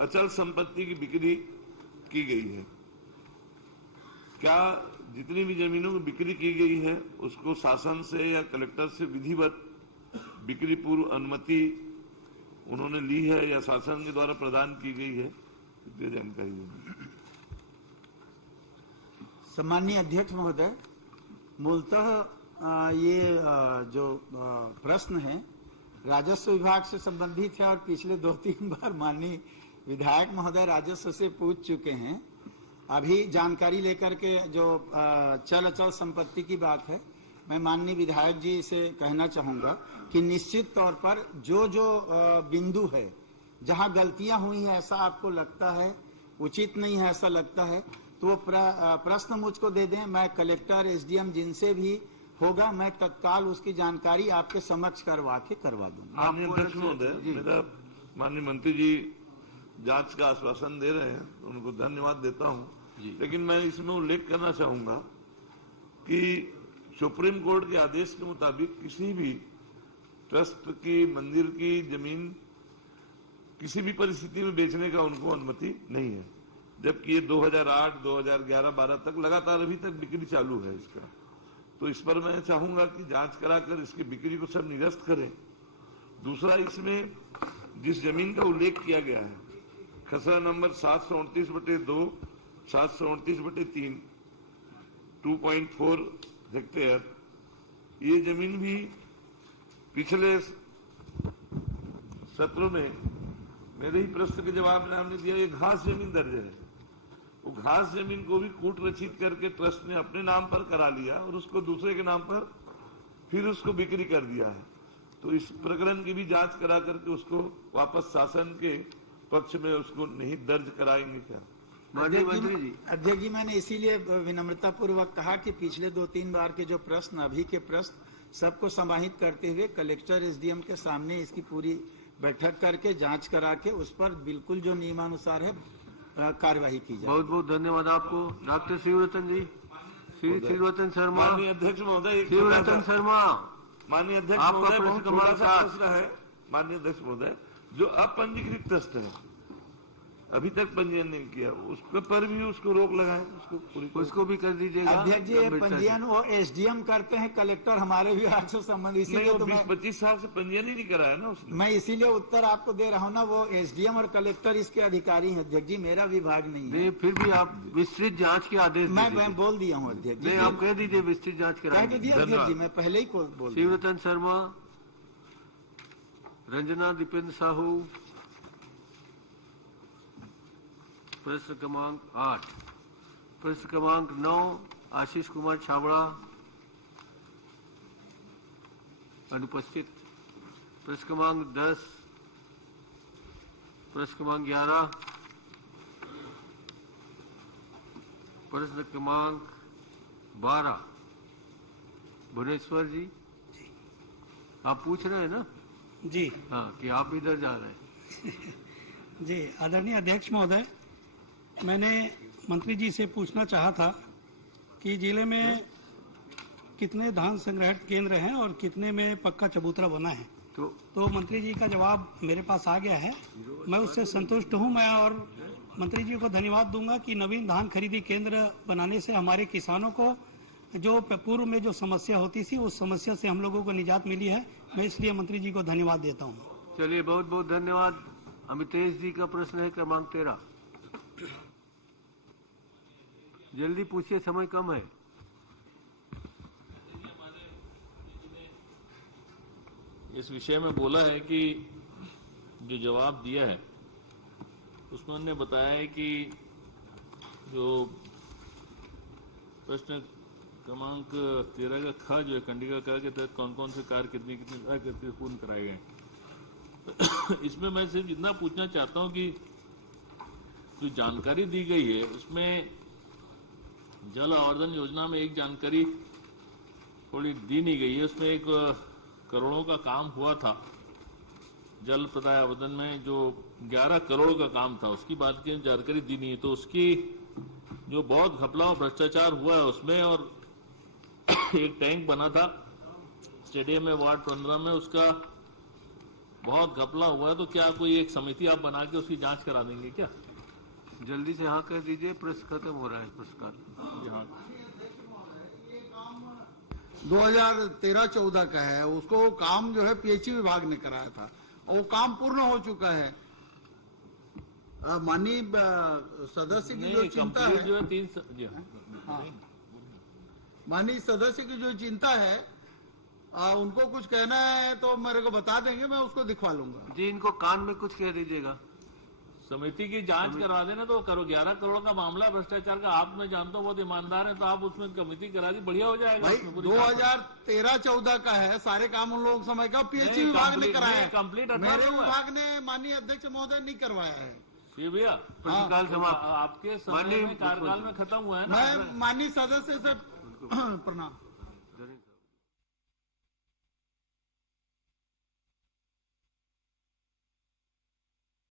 अचल संपत्ति की बिक्री की गई है। क्या जितनी भी जमीनों की बिक्री की गई है उसको शासन से या कलेक्टर से विधिवत बिक्री पूर्व अनुमति उन्होंने ली है या शासन के द्वारा प्रदान की गई है, ये जानकारी दें। सम्माननीय अध्यक्ष महोदय, मूलतः ये जो प्रश्न है राजस्व विभाग से संबंधित है और पिछले 2-3 बार माननीय विधायक महोदय राजस्व से पूछ चुके हैं। अभी जानकारी लेकर के जो चल अचल संपत्ति की बात है, मैं माननीय विधायक जी से कहना चाहूंगा कि निश्चित तौर पर जो बिंदु है जहां गलतियां हुई हैं, ऐसा आपको लगता है उचित नहीं है ऐसा लगता है, तो वो प्रश्न मुझको दे दें। मैं कलेक्टर, एसडीएम जिनसे भी होगा मैं तत्काल उसकी जानकारी आपके समक्ष करवा दूंगा। माननीय अध्यक्ष महोदय, मेरा माननीय मंत्री जी जांच का आश्वासन दे रहे हैं, उनको धन्यवाद देता हूं, लेकिन मैं इसमें उल्लेख करना चाहूंगा कि सुप्रीम कोर्ट के आदेश के मुताबिक किसी भी ट्रस्ट की मंदिर की जमीन किसी भी परिस्थिति में बेचने का उनको अनुमति नहीं है, जबकि ये 2008, 2011, 12 तक लगातार अभी तक बिक्री चालू है इसका। तो इस पर मैं चाहूंगा कि जांच कराकर इसकी बिक्री को सब निरस्त करें। दूसरा, इसमें जिस जमीन का उल्लेख किया गया है, खसरा नंबर 729/2, 729/3, 2.4 हेक्टेयर, ये जमीन भी पिछले सत्र में मेरे ही प्रश्न के जवाब में हमने दिया, ये घास जमीन दर्ज है। वो घास जमीन को भी कूट रचित करके ट्रस्ट ने अपने नाम पर करा लिया और उसको दूसरे के नाम पर फिर उसको बिक्री कर दिया है। तो इस प्रकरण की भी जांच करा करके उसको वापस शासन के पक्ष में उसको नहीं दर्ज कराएंगे क्या? अध्यक्ष जी, मैंने इसीलिए विनम्रता पूर्वक कहा कि पिछले 2-3 बार के जो प्रश्न, अभी के प्रश्न सबको समाहित करते हुए कलेक्टर, एसडीएम के सामने इसकी पूरी बैठक करके जांच करा के उस पर बिल्कुल जो नियमानुसार है कार्यवाही की जाए। बहुत बहुत धन्यवाद आपको। डॉक्टर शिवरतन जी, शिवरतन शर्मा। माननीय अध्यक्ष महोदय, शिवरतन शर्मा, माननीय अध्यक्ष महोदय, बहुत बड़ा सा प्रश्न है। माननीय अध्यक्ष महोदय, जो अपंजीकृत ट्रस्ट है, अभी तक पंजीयन नहीं किया, उसके पर भी उसको रोक लगाएं, उसको भी कर दीजिएगा। अध्यक्ष जी, पंजीयन वो एसडीएम करते हैं, कलेक्टर हमारे विभाग से संबंधित, इसीलिए तो 20-25 साल से पंजीयन ही नहीं कराया ना उसने। मैं इसीलिए उत्तर आपको दे रहा हूँ ना, वो एसडीएम और कलेक्टर इसके अधिकारी हैं अध्यक्ष जी, मेरा विभाग नहीं है। फिर भी आप विस्तृत जाँच के आदेश मैं बोल दिया हूँ अध्यक्ष जी। आप कह दीजिए विस्तृत जाँच करा दीजिए अध्यक्ष जी, मैं पहले ही बोल। शिवरतन शर्मा, रंजना दीपेंद्र साहू। प्रश्न क्रमांक 8। प्रश्न क्रमांक 9 आशीष कुमार छाबड़ा, अनुपस्थित। प्रश्न क्रमांक 10, प्रश्न क्रमांक 11, प्रश्न क्रमांक 12 भुवनेश्वर जी, आप पूछ रहे हैं ना? जी हाँ, कि आप इधर जा रहे हैं। जी, आदरणीय अध्यक्ष महोदय, मैंने मंत्री जी से पूछना चाहा था कि जिले में कितने धान संग्रहण केंद्र हैं और कितने में पक्का चबूतरा बना है। तो मंत्री जी का जवाब मेरे पास आ गया है, मैं उससे संतुष्ट हूं। मैं और मंत्री जी को धन्यवाद दूंगा कि नवीन धान खरीदी केंद्र बनाने से हमारे किसानों को जो पूर्व में जो समस्या होती थी उस समस्या से हम लोगों को निजात मिली है। मैं इसलिए मंत्री जी को धन्यवाद देता हूं। चलिए, बहुत बहुत धन्यवाद। अमितेश जी का प्रश्न है क्रमांक 13। जल्दी पूछिए, समय कम है। इस विषय में बोला है कि जो जवाब दिया है उसमें उन्होंने बताया है कि जो प्रश्न क्रमांक 13 का ख जो है कंडिका क के तहत कौन कौन से कार्य कितनी कितनी पूर्ण कराए गए। इसमें मैं सिर्फ इतना पूछना चाहता हूं कि जो जानकारी दी गई है उसमें जल आवर्धन योजना में एक जानकारी थोड़ी दी नहीं गई है। उसमें एक करोड़ों का काम हुआ था जल प्रदाय आवर्धन में, जो 11 करोड़ का काम था, उसकी बात की जानकारी दी नहीं है। तो उसकी जो बहुत घपला और भ्रष्टाचार हुआ है उसमें, और एक टैंक बना था स्टेडियम में वार्ड 15 में, उसका बहुत घपला हुआ है। तो क्या कोई एक समिति आप बना के उसकी जांच करा देंगे क्या? जल्दी से हाँ कह दीजिए, प्रश्न खत्म हो रहा है। पुरस्कार 2013-14 का है, उसको काम जो है पीएचई विभाग ने कराया था और वो काम पूर्ण हो चुका है। माननीय सदस्य की जो चिंता है, जो है माननीय सदस्य की जो चिंता है, उनको कुछ कहना है तो मेरे को बता देंगे, मैं उसको दिखवा लूंगा। जी, इनको कान में कुछ कह दीजिएगा। समिति की जांच करवा देना तो करो। 11 करोड़ का मामला भ्रष्टाचार का, आप मैं जानता हूँ बहुत ईमानदार है, तो आप उसमें कमेटी करा दी, बढ़िया हो जाएगा। भाई 2013-14 का है, सारे काम उन लोगों समय का पीएचई विभाग ने कराया है, कंप्लीट मेरे विभाग ने माननीय अध्यक्ष महोदय नहीं करवाया है। ये भैया प्रश्नकाल समाप्त। आपके समय में कार्यकाल में खत्म हुआ है ना। मैं माननीय सदस्य से प्रणाम।